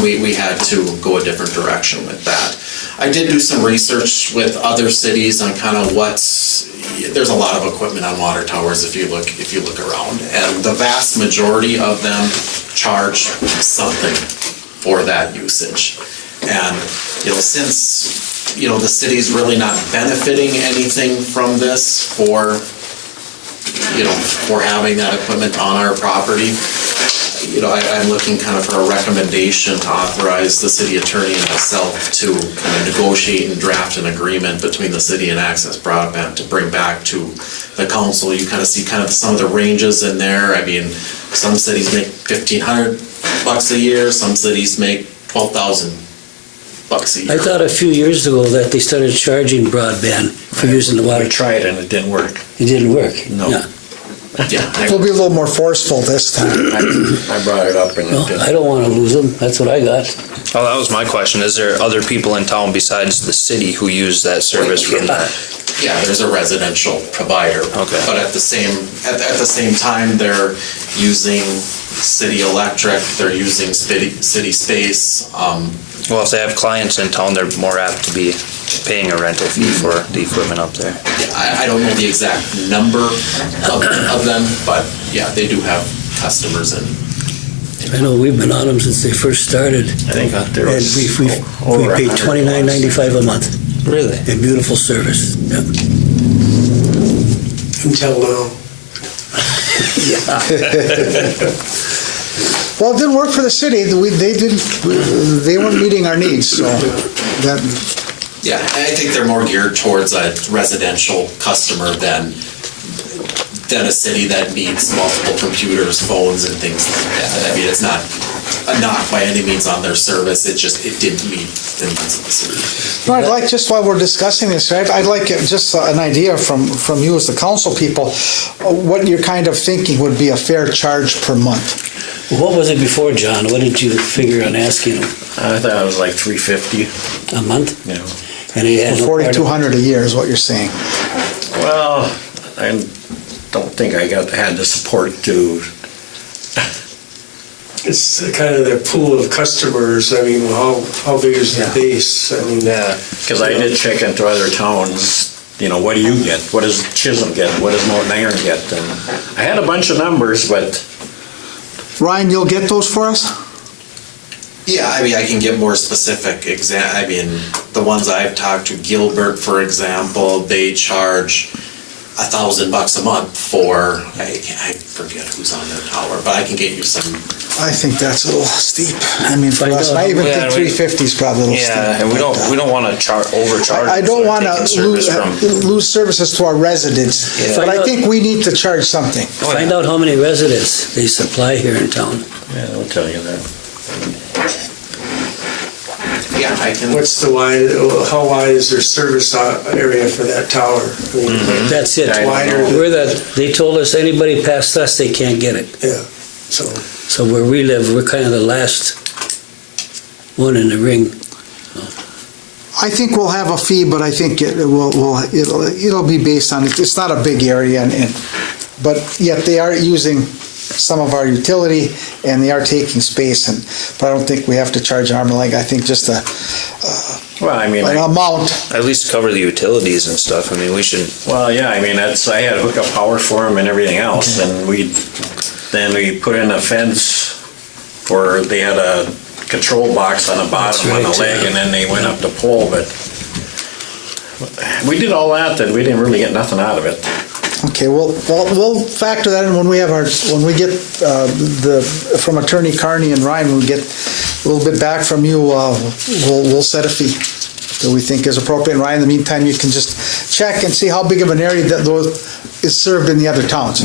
we had to go a different direction with that. I did do some research with other cities on kind of there's a lot of equipment on water towers if you look around, and the vast majority of them charge something for that usage. And since the city's really not benefiting anything from this for having that equipment on our property, I'm looking kind of for a recommendation to authorize the city attorney and myself to kind of negotiate and draft an agreement between the city and Access Broadband to bring back to the council. You kind of see kind of some of the ranges in there. I mean, some cities make $1,500 bucks a year, some cities make 12,000 bucks a year. I thought a few years ago that they started charging broadband for using the water. We tried and it didn't work. It didn't work. No. Yeah. Yeah, We'll be a little more forceful this time. I brought it up and it Well, didn't. I don't want to lose them. That's what I got. Oh, that was my question. Is there other people in town besides the city who use that service from that? yeah, there's a residential provider. Okay. But at the same time, they're using city electric, they're using city space. Well, if they have clients in town, they're more apt to be paying a rental fee for the equipment up there. I don't know the exact number of them, but yeah, they do have customers in. I know we've been on them since they first started. I think there And was we over paid 100 $29.95 a month. Really? And beautiful service. Yeah. Until now. Well, it didn't work for the city. They weren't meeting our needs, so that, Yeah, I think they're more geared towards a residential customer than a city that needs multiple computers, phones, and things like that. I mean, it's not a knock by any means on their service. It didn't meet the needs of the city. no, I'd like, just while we're discussing this, right, I'd like just an idea from you as the council people, what you're kind of thinking would be a fair charge per month. What was it before, John? What did you figure on asking them? I thought it was like $350, A month? you know. And he had no part of- 4,200 a year is what you're saying. Well, I don't think I had the support to. It's kind of their pool of customers. I mean, how big is the base? I mean, Because I did check into other towns, you know, what do you get? What does Chisholm get? What does Norton Iron get? And I had a bunch of numbers, but Ryan, you'll get those for us? Yeah, I mean, I can get more specific I mean, the ones I've talked to, Gilbert, for example, they charge $1,000 a month for, I forget who's on their tower, but I can get you some. I think that's a little steep. I mean, for Find us, out. I even Yeah, think 350 is probably a little steep. Yeah, and we don't want to overcharge. I don't for want taking to service from. lose services to our residents, Yeah. but I think we need to charge something. Find out how many residents they supply here in town. yeah, I'll tell you that. Yeah, I can. how wide is their service area for that tower? I mean, That's it. I don't Wider know. than- They told us anybody past us, they can't get it. Yeah, so. So where we live, we're kind of the last one in the ring. I think we'll have a fee, but I think it'll be based on, it's not a big area, but yet they are using some of our utility and they are taking space, but I don't think we have to charge arm and leg. I think just Well, I mean, an amount. At least cover the utilities and stuff. I mean, we should. well, yeah, I mean, I had to hook up power for them and everything else, and then we put in a fence where they had a control box on the bottom on the That's right, leg, and then they went up the pole, but we did all that, and we didn't really get nothing out of it. Okay, well, we'll factor that in when we get from Attorney Carney and Ryan, when we get a little bit back from you, we'll set a fee that we think is appropriate. And Ryan, in the meantime, you can just check and see how big of an area that is served in the other towns.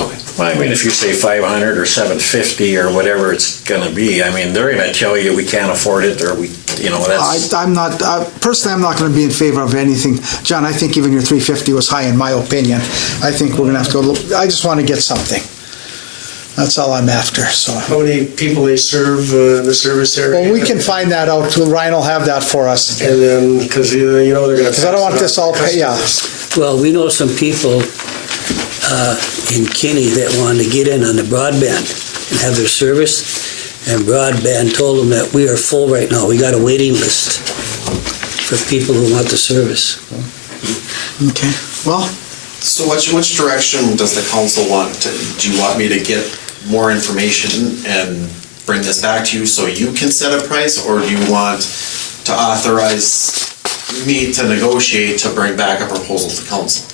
Okay. Well, I mean, if you say 500 or 750 or whatever it's gonna be, I mean, they're gonna tell you we can't afford it, or that's. I'm not going to be in favor of anything. John, I think even your 350 was high in my opinion. I think we're going to have to go, I just want to get something. That's all I'm after, so. How many people they serve in the service area? Well, we can find that out too. Ryan will have that for us. And then, because they're going to. Because I don't want this all, yeah. Well, we know some people in Kinney that wanted to get in on the broadband and have their service, and broadband told them that we are full right now. We got a waiting list for people who want the service. Okay, well, So which direction does the council want to, do you want me to get more information and bring this back to you so you can set a price, or do you want to authorize me to negotiate to bring back a proposal to council?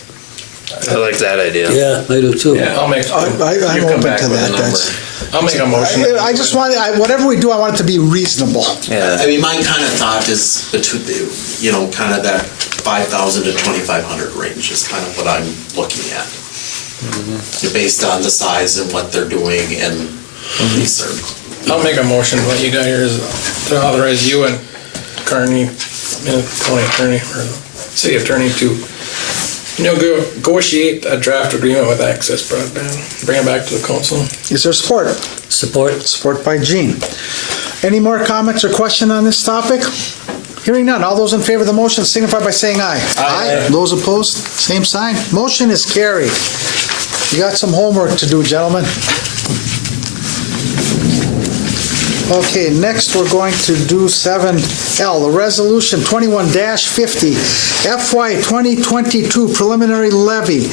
I like that idea. Yeah, I do too. I'll make I'm You come open back to with a that. number. I'll make a motion. I just want, whatever we do, I want it to be reasonable. Yeah. I mean, my kind of thought is between, kind of that 5,000 to 2,500 range is kind of what I'm looking at. Based on the size and what they're doing and these are I'll make a motion. What you got here is to authorize you and Carney, county attorney or city attorney to negotiate a draft agreement with Access Broadband. Bring it back to the council. Is there support? Support. Support by Gene. Any more comments or question on this topic? Hearing none. All those in favor of the motion signify by saying aye. Aye. Those opposed, same sign. Motion is carried. You got some homework to do, gentlemen. Okay, next we're going to do 7L, the resolution 21-50, FY 2022 preliminary levy.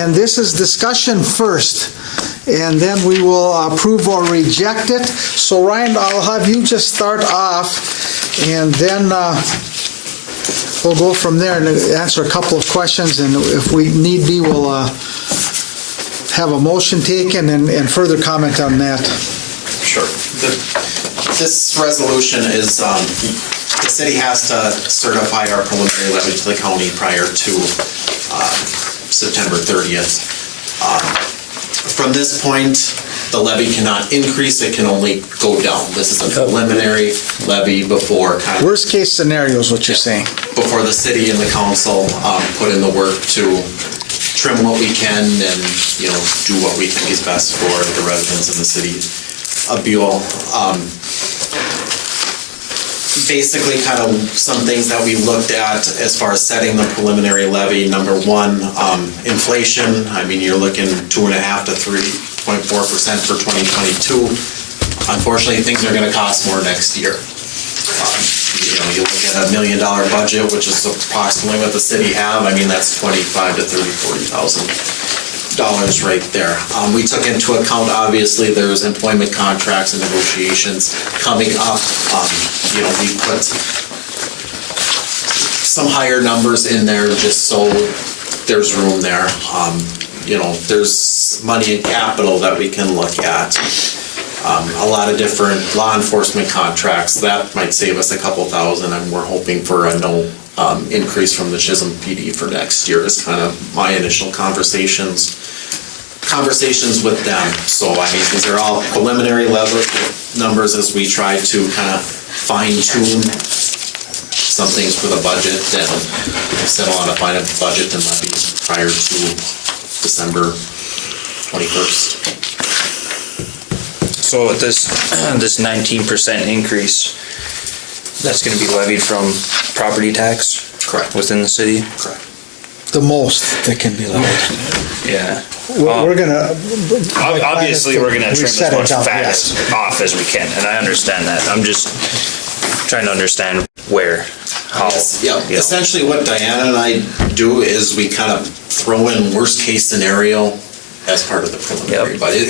And this is discussion first, and then we will approve or reject it. So Ryan, I'll have you just start off, and then we'll go from there and answer a couple of questions, and if we need be, we'll have a motion taken and further comment on that. Sure. This resolution is, the city has to certify our preliminary levy to the county prior to September 30th. From this point, the levy cannot increase, it can only go down. This is a preliminary levy before kind of... Worst case scenario is what you're saying. Before the city and the council put in the work to trim what we can and, do what we think is best for the residents in the city of Buhl. Basically, kind of some things that we looked at as far as setting the preliminary levy. Number one, inflation. I mean, you're looking 2.5% to 3.4% for 2022. Unfortunately, things are going to cost more next year. You look at $1 million budget, which is approximately what the city have. I mean, that's $25,000 to $40,000 right there. We took into account, obviously, there's employment contracts and negotiations coming up. We put some higher numbers in there just so there's room there. There's money in capital that we can look at. A lot of different law enforcement contracts that might save us a couple thousand, and we're hoping for a no increase from the Chisholm PD for next year is kind of my initial conversations with them. So I mean, these are all preliminary level numbers as we try to kind of fine tune some things for the budget and settle on a final budget and levy prior to December 21st. So with this 19% increase, that's going to be levied from property tax? Correct. Within the city? Correct. The most that can be levied. Yeah. We're gonna... Obviously, we're going to trim set as it much down, fat yes. off as we can, and I understand that. I'm just trying to understand where, how. Yeah, essentially what Diana and I do is we kind of throw in worst case scenario as part of the preliminary budget.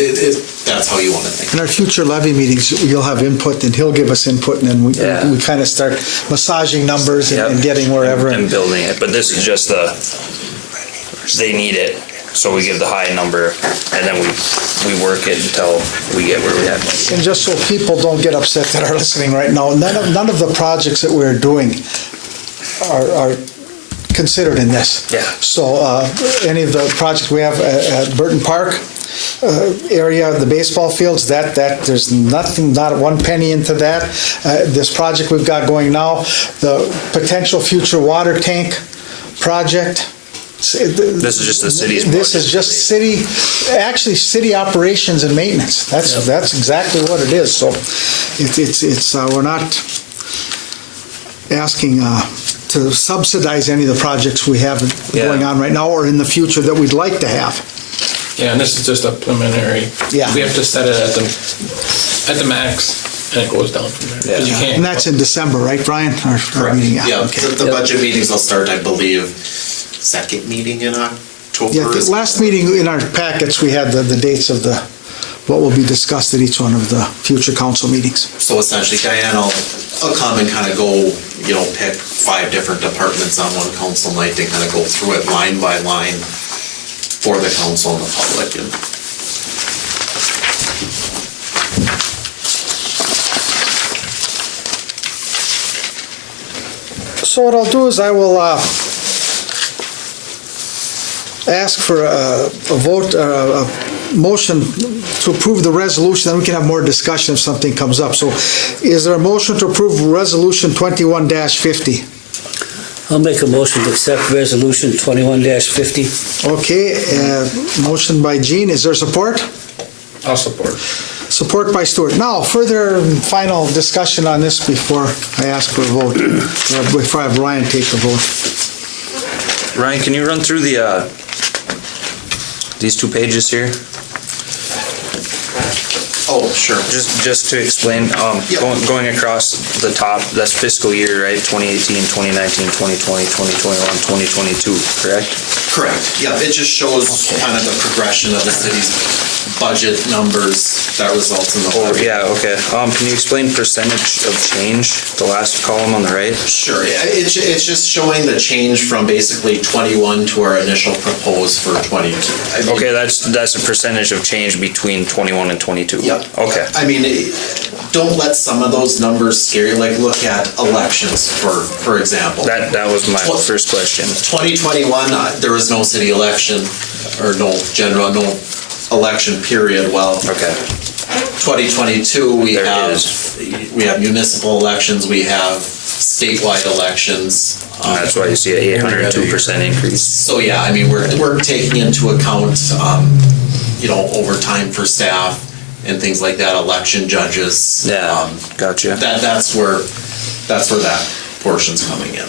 That's how you want to think. In our future levy meetings, you'll have input and he'll give us input, and then we kind of start massaging numbers and getting wherever. And building it, but this is just they need it, so we give the high number, and then we work it until we get where we have. And just so people don't get upset that are listening right now, none of the projects that we're doing are considered in this. Yeah. So any of the projects we have at Burton Park area, the baseball fields, that there's nothing, not one penny into that. This project we've got going now, the potential future water tank project. This is just the city's. This is just city operations and maintenance. That's exactly what it is. So it's we're not asking to subsidize any of the projects we have going on right now or in the future that we'd like to have. Yeah, and this is just a preliminary. Yeah. We have to set it at the max, and it goes down from there. 'Cause you can't. And that's in December, right, Brian? Our meeting. The budget meetings will start, I believe, second meeting in October. Yeah, the last meeting in our packets, we had the dates of what will be discussed at each one of the future council meetings. So essentially, Diane will come and kind of go, pick 5 different departments on one council night and kind of go through it line by line for the council and the public. So what I'll do is I will ask for a vote, a motion to approve the resolution, then we can have more discussion if something comes up. So is there a motion to approve Resolution 21-50? I'll make a motion to accept Resolution 21-50. Okay, motion by Gene, is there support? I'll support. Support by Stuart. Now, further final discussion on this before I ask for a vote, or before I have Ryan take the vote. Ryan, can you run through the these 2 pages here? Oh, sure. Just to explain, going across the top, that's fiscal year, right? 2018, 2019, 2020, 2021, 2022, correct? Correct. Yeah, it just shows kind of the progression of the city's budget numbers that results in the whole. Yeah, okay. Can you explain percentage of change, the last column on the right? Sure. It's just showing the change from basically 21 to our initial proposed for 22. Okay, that's a percentage of change between 21 and 22. Yeah. Okay. I mean, don't let some of those numbers scare you. Like, look at elections, for example. That was my first question. 2021, there was no city election, or no election period. Well, Okay. 2022, we have municipal elections, we have statewide elections. That's why you see an 802% increase. So yeah, I mean, we're taking into account, overtime for staff and things like that, election judges. Yeah, gotcha. That's where that portion's coming in.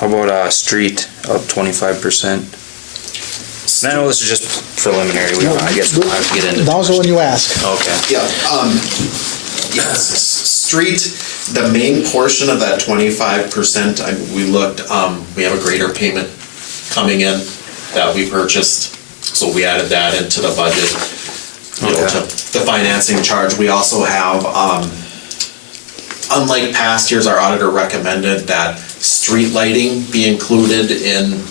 How about street up 25%? And I know this is just preliminary. I guess we'll have to get into. That was the one you asked. Okay. Yeah. Yes. Street. The main portion of that 25%. We looked. We have a greater payment coming in that we purchased, so we added that into the budget. To the financing charge. We also have. Unlike past years, our auditor recommended that street lighting be included in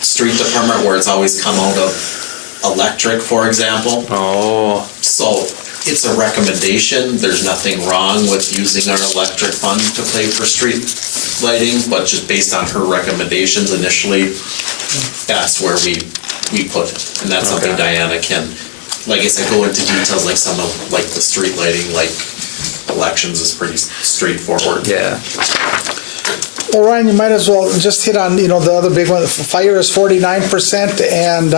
street department, where it's always come out of electric, for example. Oh. So it's a recommendation. There's nothing wrong with using our electric fund to pay for street lighting, but just based on her recommendations initially, that's where we put it. And that's something Diana can, like I said, go into details, like some of the street lighting, like elections is pretty straightforward. Yeah. Well, Ryan, you might as well just hit on, the other big one. Fire is 49% and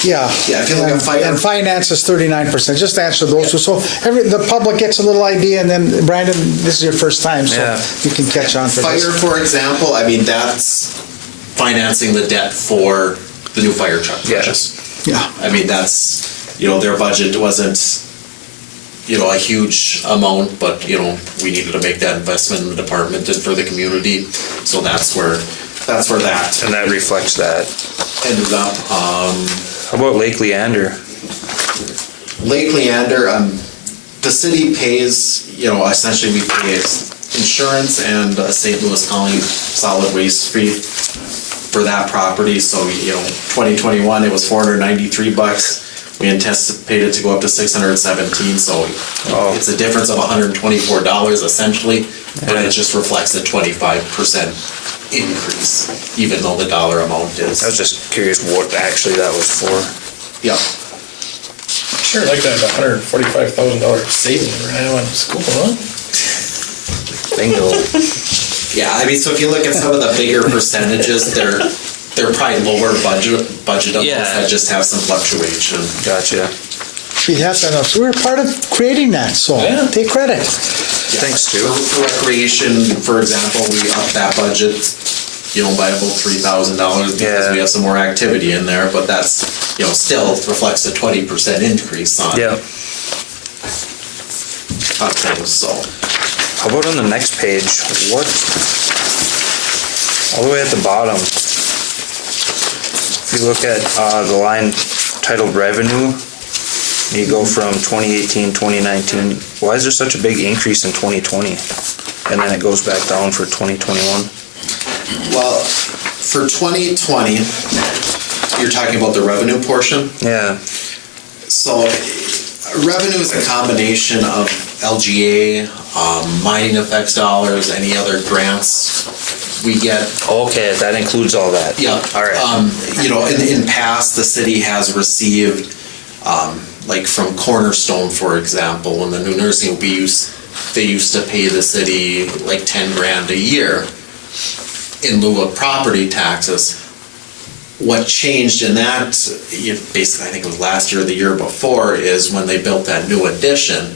if you look at fire. And finance is 39%. Just answer those two. So the public gets a little idea, and then Brandon, this is your first time, so you can catch on to this. Fire, for example, I mean, that's financing the debt for the new fire truck purchase. Yeah. I mean, that's, their budget wasn't, a huge amount, but, we needed to make that investment in the department and for the community. So that's where that. And that reflects that. Ended up. How about Lake Leander? Lake Leander, the city pays, essentially we pay insurance and a St. Louis County solid waste fee for that property. So, 2021, it was $493. We anticipated to go up to $617, so it's a difference of $124 essentially, but it just reflects a 25% increase, even though the dollar amount is. I was just curious what actually that was for. Yeah. Sure, like that $145,000 saving we're having in school, huh? Bingo. Yeah, I mean, so if you look at some of the bigger percentages, they're probably lower budget amounts that just have some fluctuation. Gotcha. We have that. So we're part of creating that, so take credit. Thanks, Stu. For recreation, for example, we upped that budget, by about $3,000 because we have some more activity in there, but that's, still reflects a 20% increase on things, so. How about on the next page? What? All the way at the bottom. If you look at the line titled revenue, you go from 2018, 2019. Why is there such a big increase in 2020? And then it goes back down for 2021? Well, for 2020, you're talking about the revenue portion? Yeah. So revenue is a combination of LGA, mining effects dollars, any other grants we get Okay, that includes all that. Yeah. All right. You know, in past, the city has received, like from Cornerstone, for example, when the new nursing home, they used to pay the city like 10 grand a year in lieu of property taxes. What changed in that, basically, I think it was last year or the year before, is when they built that new addition.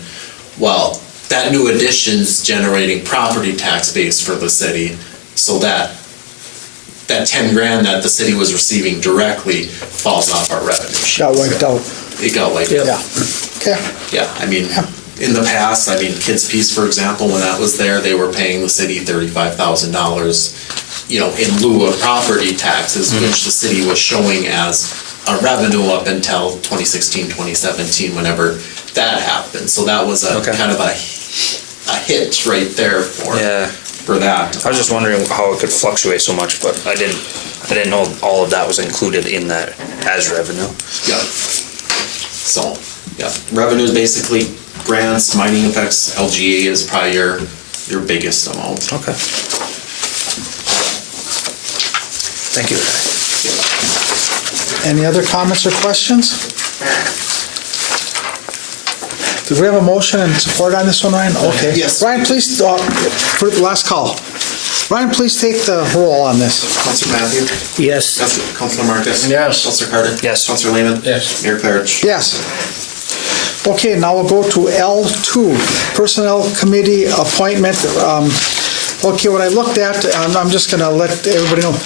Well, that new addition's generating property tax base for the city, so that 10 grand that the city was receiving directly falls off our revenue sheet. Got wiped out. It got wiped Yeah. out. Okay. Yeah, I mean, in the past, I mean, Kids Peace, for example, when that was there, they were paying the city $35,000, you know, in lieu of property taxes, which the city was showing as a revenue up until 2016, 2017, whenever that happened. So that was a Okay. kind of a hit right there for that. I was just wondering how it could fluctuate so much, but I didn't know all of that was included in that as revenue. Yeah. So, yeah, revenue is basically grants, mining effects, LGA is probably your biggest amount. Okay. Thank you. Any other comments or questions? Do we have a motion and support on this one, Ryan? Okay. Yes. Ryan, please, for the last call. Ryan, please take the roll on this. Councilor Matthew? Yes. Councilor Marcus? Yes. Councilor Carter? Yes. Councilor Lehman? Yes. Mayor Claridge? Yes. Okay, now we'll go to L2, Personnel Committee Appointment. Okay, what I looked at, I'm just gonna let everybody know.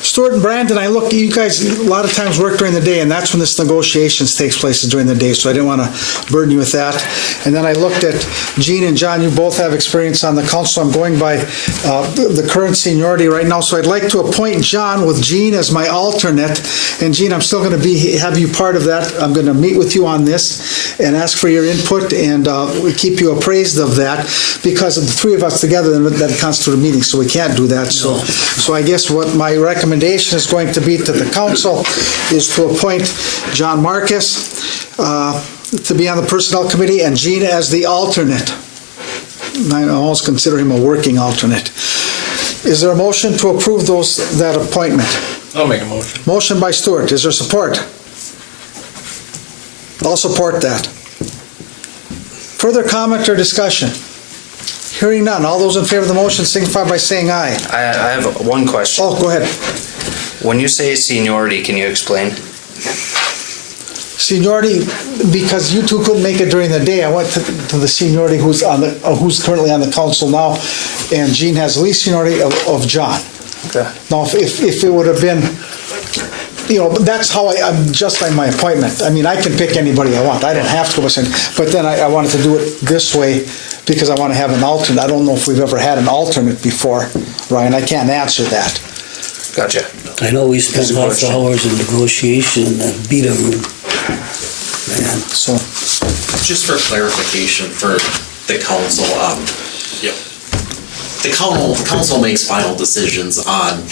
Stuart and Brandon, you guys a lot of times work during the day, and that's when this negotiations takes place, is during the day, so I didn't want to burden you with that. And then I looked at Gene and John, you both have experience on the council. I'm going by the current seniority right now, so I'd like to appoint John with Gene as my alternate. And Gene, I'm still going to have you part of that. I'm going to meet with you on this and ask for your input, and we keep you appraised of that, because of the three of us together, then that constitutes a meeting, so we can't do that. So I guess what my recommendation is going to be to the council is to appoint John Marcus to be on the Personnel Committee and Gene as the alternate. I almost consider him a working alternate. Is there a motion to approve that appointment? I'll make a motion. Motion by Stuart. Is there support? I'll support that. Further comment or discussion? Hearing none. All those in favor of the motion signify by saying aye. I have one question. Oh, go ahead. When you say seniority, can you explain? Seniority, because you two couldn't make it during the day, I went to the seniority who's currently on the council now, and Gene has the least seniority of John. Okay. Now, if it would have been, that's how I'm justifying my appointment. I mean, I can pick anybody I want. I don't have to listen, but then I wanted to do it this way because I want to have an alternate. I don't know if we've ever had an alternate before, Ryan. I can't answer that. Gotcha. I know we spent lots of hours in negotiation in the beta room. Man. So, Just for clarification for the council, the council makes final decisions on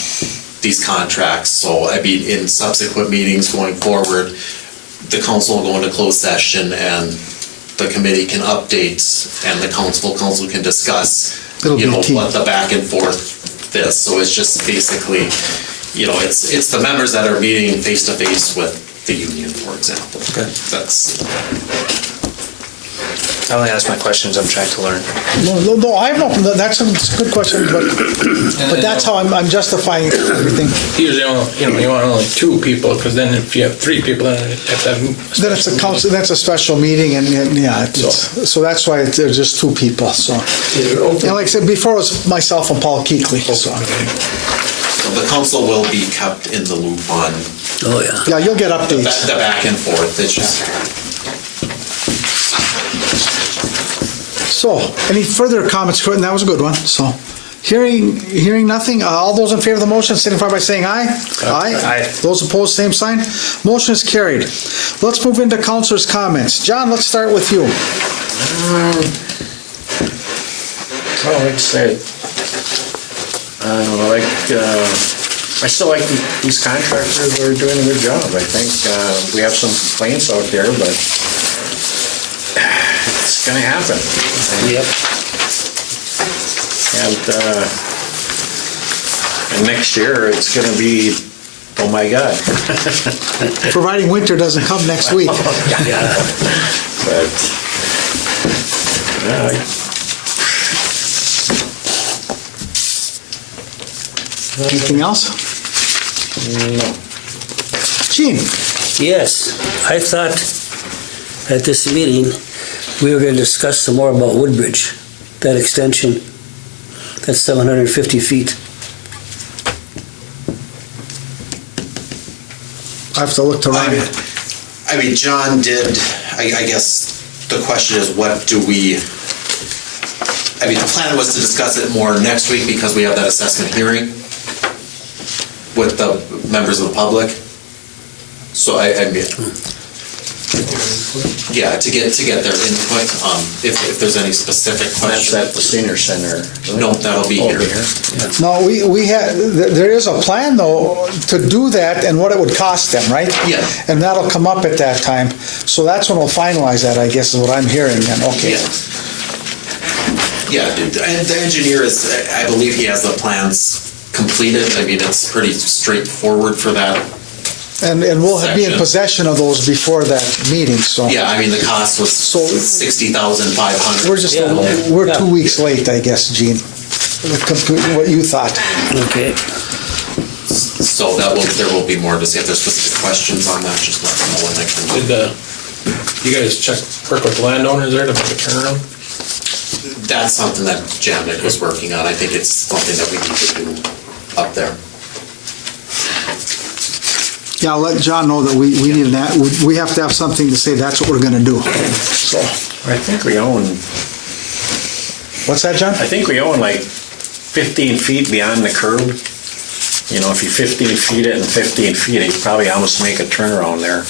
these contracts. So, I mean, in subsequent meetings going forward, the council will go into closed session and the committee can update and the council can discuss, what the back and forth is. So it's just basically, it's the members that are meeting face to face with the union, for example. Okay. That's. I only ask my questions. I'm trying to learn. no, I have no. That's a good question, but that's how I'm justifying everything. Usually, you want only two people, because then if you have three people, then you have to have. Then it's a council. That's a special meeting, and so that's why there's just two people. So, and like I said before, it was myself and Paul Keekly. So The council will be kept in the loop on. Oh, yeah. yeah, you'll get updates. The back and forth. It's just. So, any further comments? That was a good one. So, hearing nothing, all those in favor of the motion signify by saying aye. Aye. Those opposed, same sign. Motion is carried. Let's move into councilors' comments. John, let's start with you. Well, like I said, I still like these contractors are doing a good job. I think we have some complaints out there, but it's going to happen. Yep. And And next year, it's gonna be, oh my God. Providing winter doesn't come next week. Yeah. But, yeah, Anything else? Gene? Yes, I thought at this meeting, we were gonna discuss some more about Woodbridge, that extension, that's 750 feet. I have to look to Ryan. I mean, John did, I guess the question is, what do we, I mean, the plan was to discuss it more next week because we have that assessment hearing with the members of the public. So I mean, yeah, to get their input, if there's any specific that's questions. at the senior center. No, that'll be here. No, we had, there is a plan though to do that and what it would cost them, right? Yeah. And that'll come up at that time. So that's when we'll finalize that, I guess, is what I'm hearing then, okay. Yeah, and the engineer is, I believe he has the plans completed. I mean, it's pretty straightforward for that. And we'll be in Section. possession of those before that meeting, so. Yeah, I mean, the cost was So- 60,500. We're just, we're 2 weeks late, I guess, Gene, what you thought. Okay. So there will be more to see. If there's specific questions on that, just let me know when I can. Did you guys work with landowners there to make a turnaround? That's something that Janet was working on. I think it's something that we need to do up there. Yeah, I'll let John know that we need we have to have something to say, that's what we're gonna do. So, I think we own, what's that, John? I think we own like 15 feet beyond the curb. You know, if you 15 feet it and 15 feet, you probably almost make a turnaround there.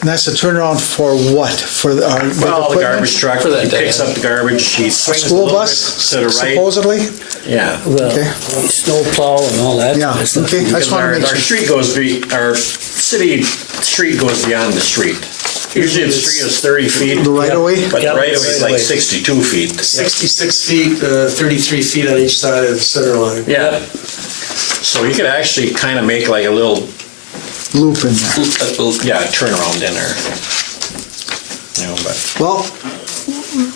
And that's a turnaround for what? For our big Well, the equipment? garbage truck, For that he day. picks up the garbage, he swings a School little bus, bit to the right. supposedly? Yeah. Well, Okay. snow plow and all that. Yeah, kind of stuff. okay. I Because just wanna our make sure. street our city street goes beyond the street. Usually the street is 30 feet. The right of way? But the Yep. right of way is like 62 feet. 66 feet, 33 feet on each side of the center line. Yeah. So you could actually kind of make like a little, Loop in there. yeah, turnaround in there. You know, but. Well,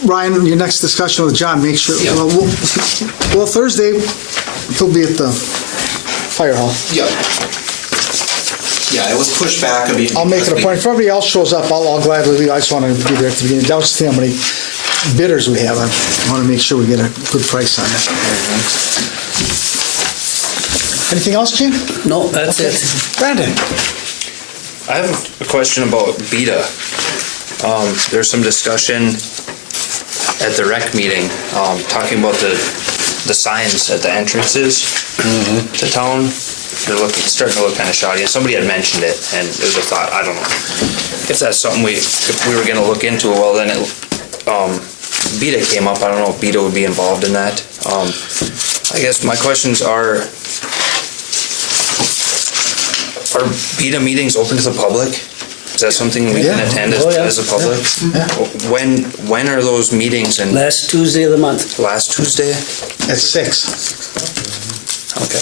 Ryan, your next discussion with John, make sure, well, Thursday, he'll be at the fire hall. Yeah. Yeah, it was pushed back a bit. I'll make it a point. If everybody else shows up, I'll gladly leave. I just want to be there at the beginning. That was the thing, how many bidders we have. I want to make sure we get a good price on that. Anything else, Gene? No, that's it. Brandon? I have a question about BETA. There's some discussion at the rec meeting, talking about the signs at the entrances to town. They're starting to look kind of shoddy, and somebody had mentioned it, and it was a thought, I don't know. If that's something if we were gonna look into, well, then BETA came up. I don't know if BETA would be involved in that. I guess my questions are BETA meetings open to the public? Is that something we can Yeah. attend Oh, yeah. as a public? When are those meetings? And Last Tuesday of the month. last Tuesday? At 6. Okay.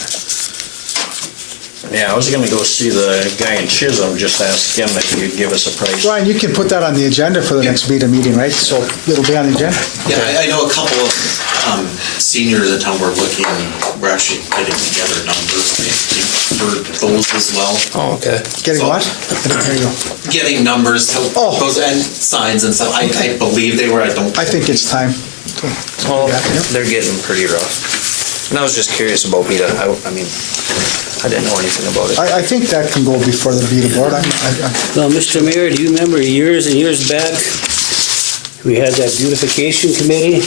Yeah, I was gonna go see the guy in Chisholm, just ask him if he'd give us a price. Ryan, you can put that on the agenda for the next BETA meeting, right? So it'll be on the agenda? Yeah, I know a couple of seniors in town we're actually getting together numbers for those as well. Oh, okay. Getting So- what? There you go. Getting numbers, Oh. those and signs and stuff. I believe they were, I don't. I think it's time. Well, Yep. they're getting pretty rough. And I was just curious about BETA. I mean, I didn't know anything about it. I think that can go before the BETA board. Well, Mr. Mayor, do you remember years and years back, we had that beautification committee?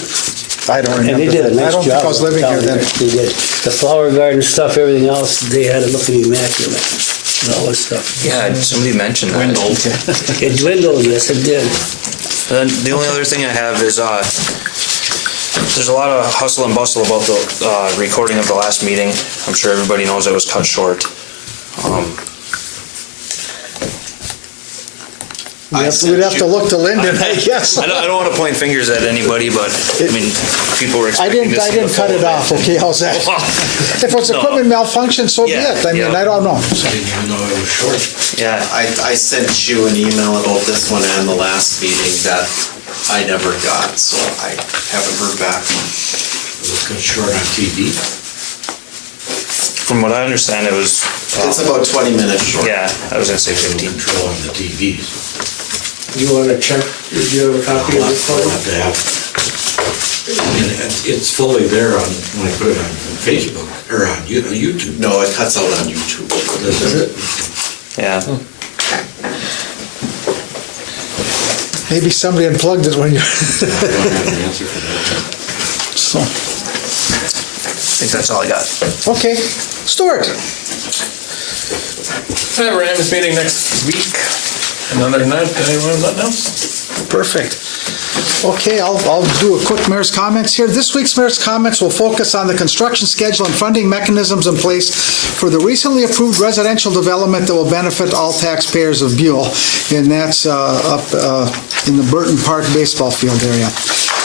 I don't And they remember did a that. I nice don't think job. I was living here down then. there. They did. The flower garden stuff, everything else, they had it looking immaculate. And all this stuff. Yeah, somebody mentioned that. It dwindled, yes, it did. And then the only other thing I have is, there's a lot of hustle and bustle about the recording of the last meeting. I'm sure everybody knows it was cut short. We'd have to look to Linden, I guess. I don't want to point fingers at anybody, but I mean, people were I expecting didn't cut it off, okay, how's that? If it's No. equipment malfunction, so be Yeah, it, I mean, yeah. I don't know. I didn't even know it was short. Yeah, I sent you an email about this one and the last meeting that I never got, so I haven't heard back. It was cut short on TV. from what I understand, it was. It's about 20 minutes short. Yeah, I was gonna say 15. Control on the TVs. You want to check, do you have a copy of the I'll code? have to have. And it's fully there on, when I put it on Facebook, or on YouTube. No, it cuts out on YouTube. Does it? Yeah. Maybe somebody unplugged it when you, I don't have an answer for that. so, I think that's all I got. okay. Stuart? We're having this meeting next week. And other than that, anyone have nothing else? Perfect. Okay, I'll do a quick mayor's comments here. This week's mayor's comments will focus on the construction schedule and funding mechanisms in place for the recently approved residential development that will benefit all taxpayers of Buhl, and that's up in the Burton Park baseball field area.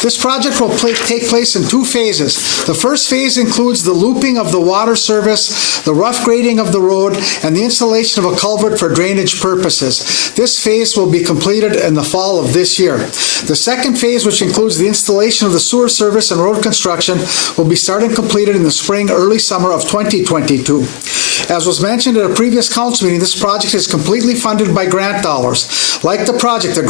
This project will take place in two phases. The first phase includes the looping of the water service, the rough grading of the road, and the installation of a culvert for drainage purposes. This phase will be completed in the fall of this year. The second phase, which includes the installation of the sewer service and road construction, will be started and completed in the spring, early summer of 2022. As was mentioned at a previous council meeting, this project is completely funded by grant dollars. Like the project, the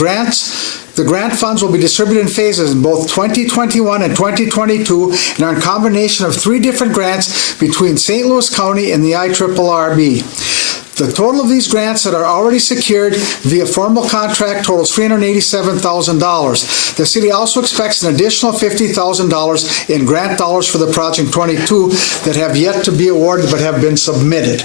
grant funds will be distributed in phases in both 2021 and 2022 and are a combination of 3 different grants between St. Louis County and the IRRB. The total of these grants that are already secured via formal contract totals $387,000. The city also expects an additional $50,000 in grant dollars for the project in 22 that have yet to be awarded but have been submitted.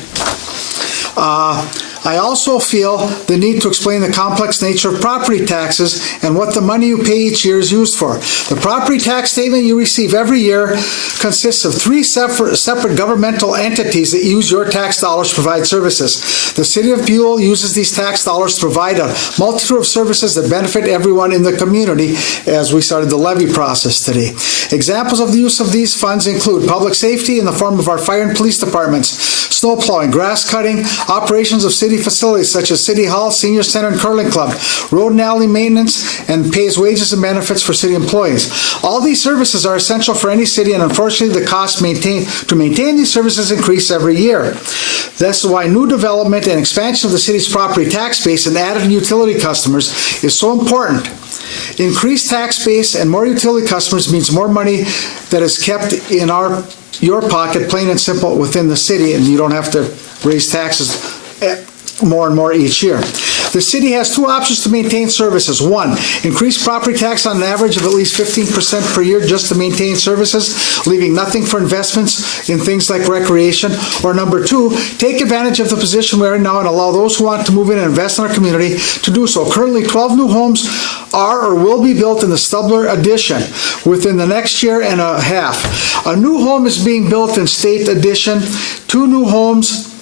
I also feel the need to explain the complex nature of property taxes and what the money you pay each year is used for. The property tax statement you receive every year consists of 3 separate governmental entities that use your tax dollars to provide services. The city of Buhl uses these tax dollars to provide a multitude of services that benefit everyone in the community as we started the levy process today. Examples of the use of these funds include public safety in the form of our fire and police departments, snow plowing, grass cutting, operations of city facilities such as City Hall, Senior Center, and Curling Club, road and alley maintenance, and pays wages and benefits for city employees. All these services are essential for any city, and unfortunately the costs to maintain these services increase every year. This is why new development and expansion of the city's property tax base and added utility customers is so important. Increased tax base and more utility customers means more money that is kept in your pocket, plain and simple, within the city, and you don't have to raise taxes more and more each year. The city has 2 options to maintain services. 1, increase property tax on an average of at least 15% per year just to maintain services, leaving nothing for investments in things like recreation. Or number 2, take advantage of the position we're in now and allow those who want to move in and invest in our community to do so. Currently, 12 new homes are or will be built in the Stubler Addition within the next year and a half. A new home is being built in State Addition. 2 new homes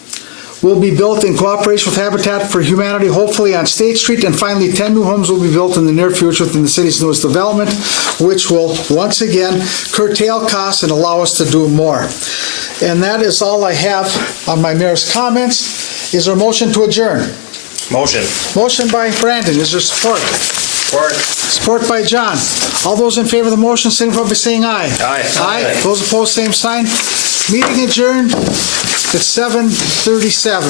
will be built in cooperation with Habitat for Humanity, hopefully on State Street, and finally 10 new homes will be built in the near future within the city's newest development, which will once again curtail costs and allow us to do more. And that is all I have on my mayor's comments. Is there a motion to adjourn? Motion. Motion by Brandon, is there support? Support. Support by John. All those in favor of the motion, signify by saying aye. Aye. Aye. Those opposed, same sign. Meeting adjourned at 7:37.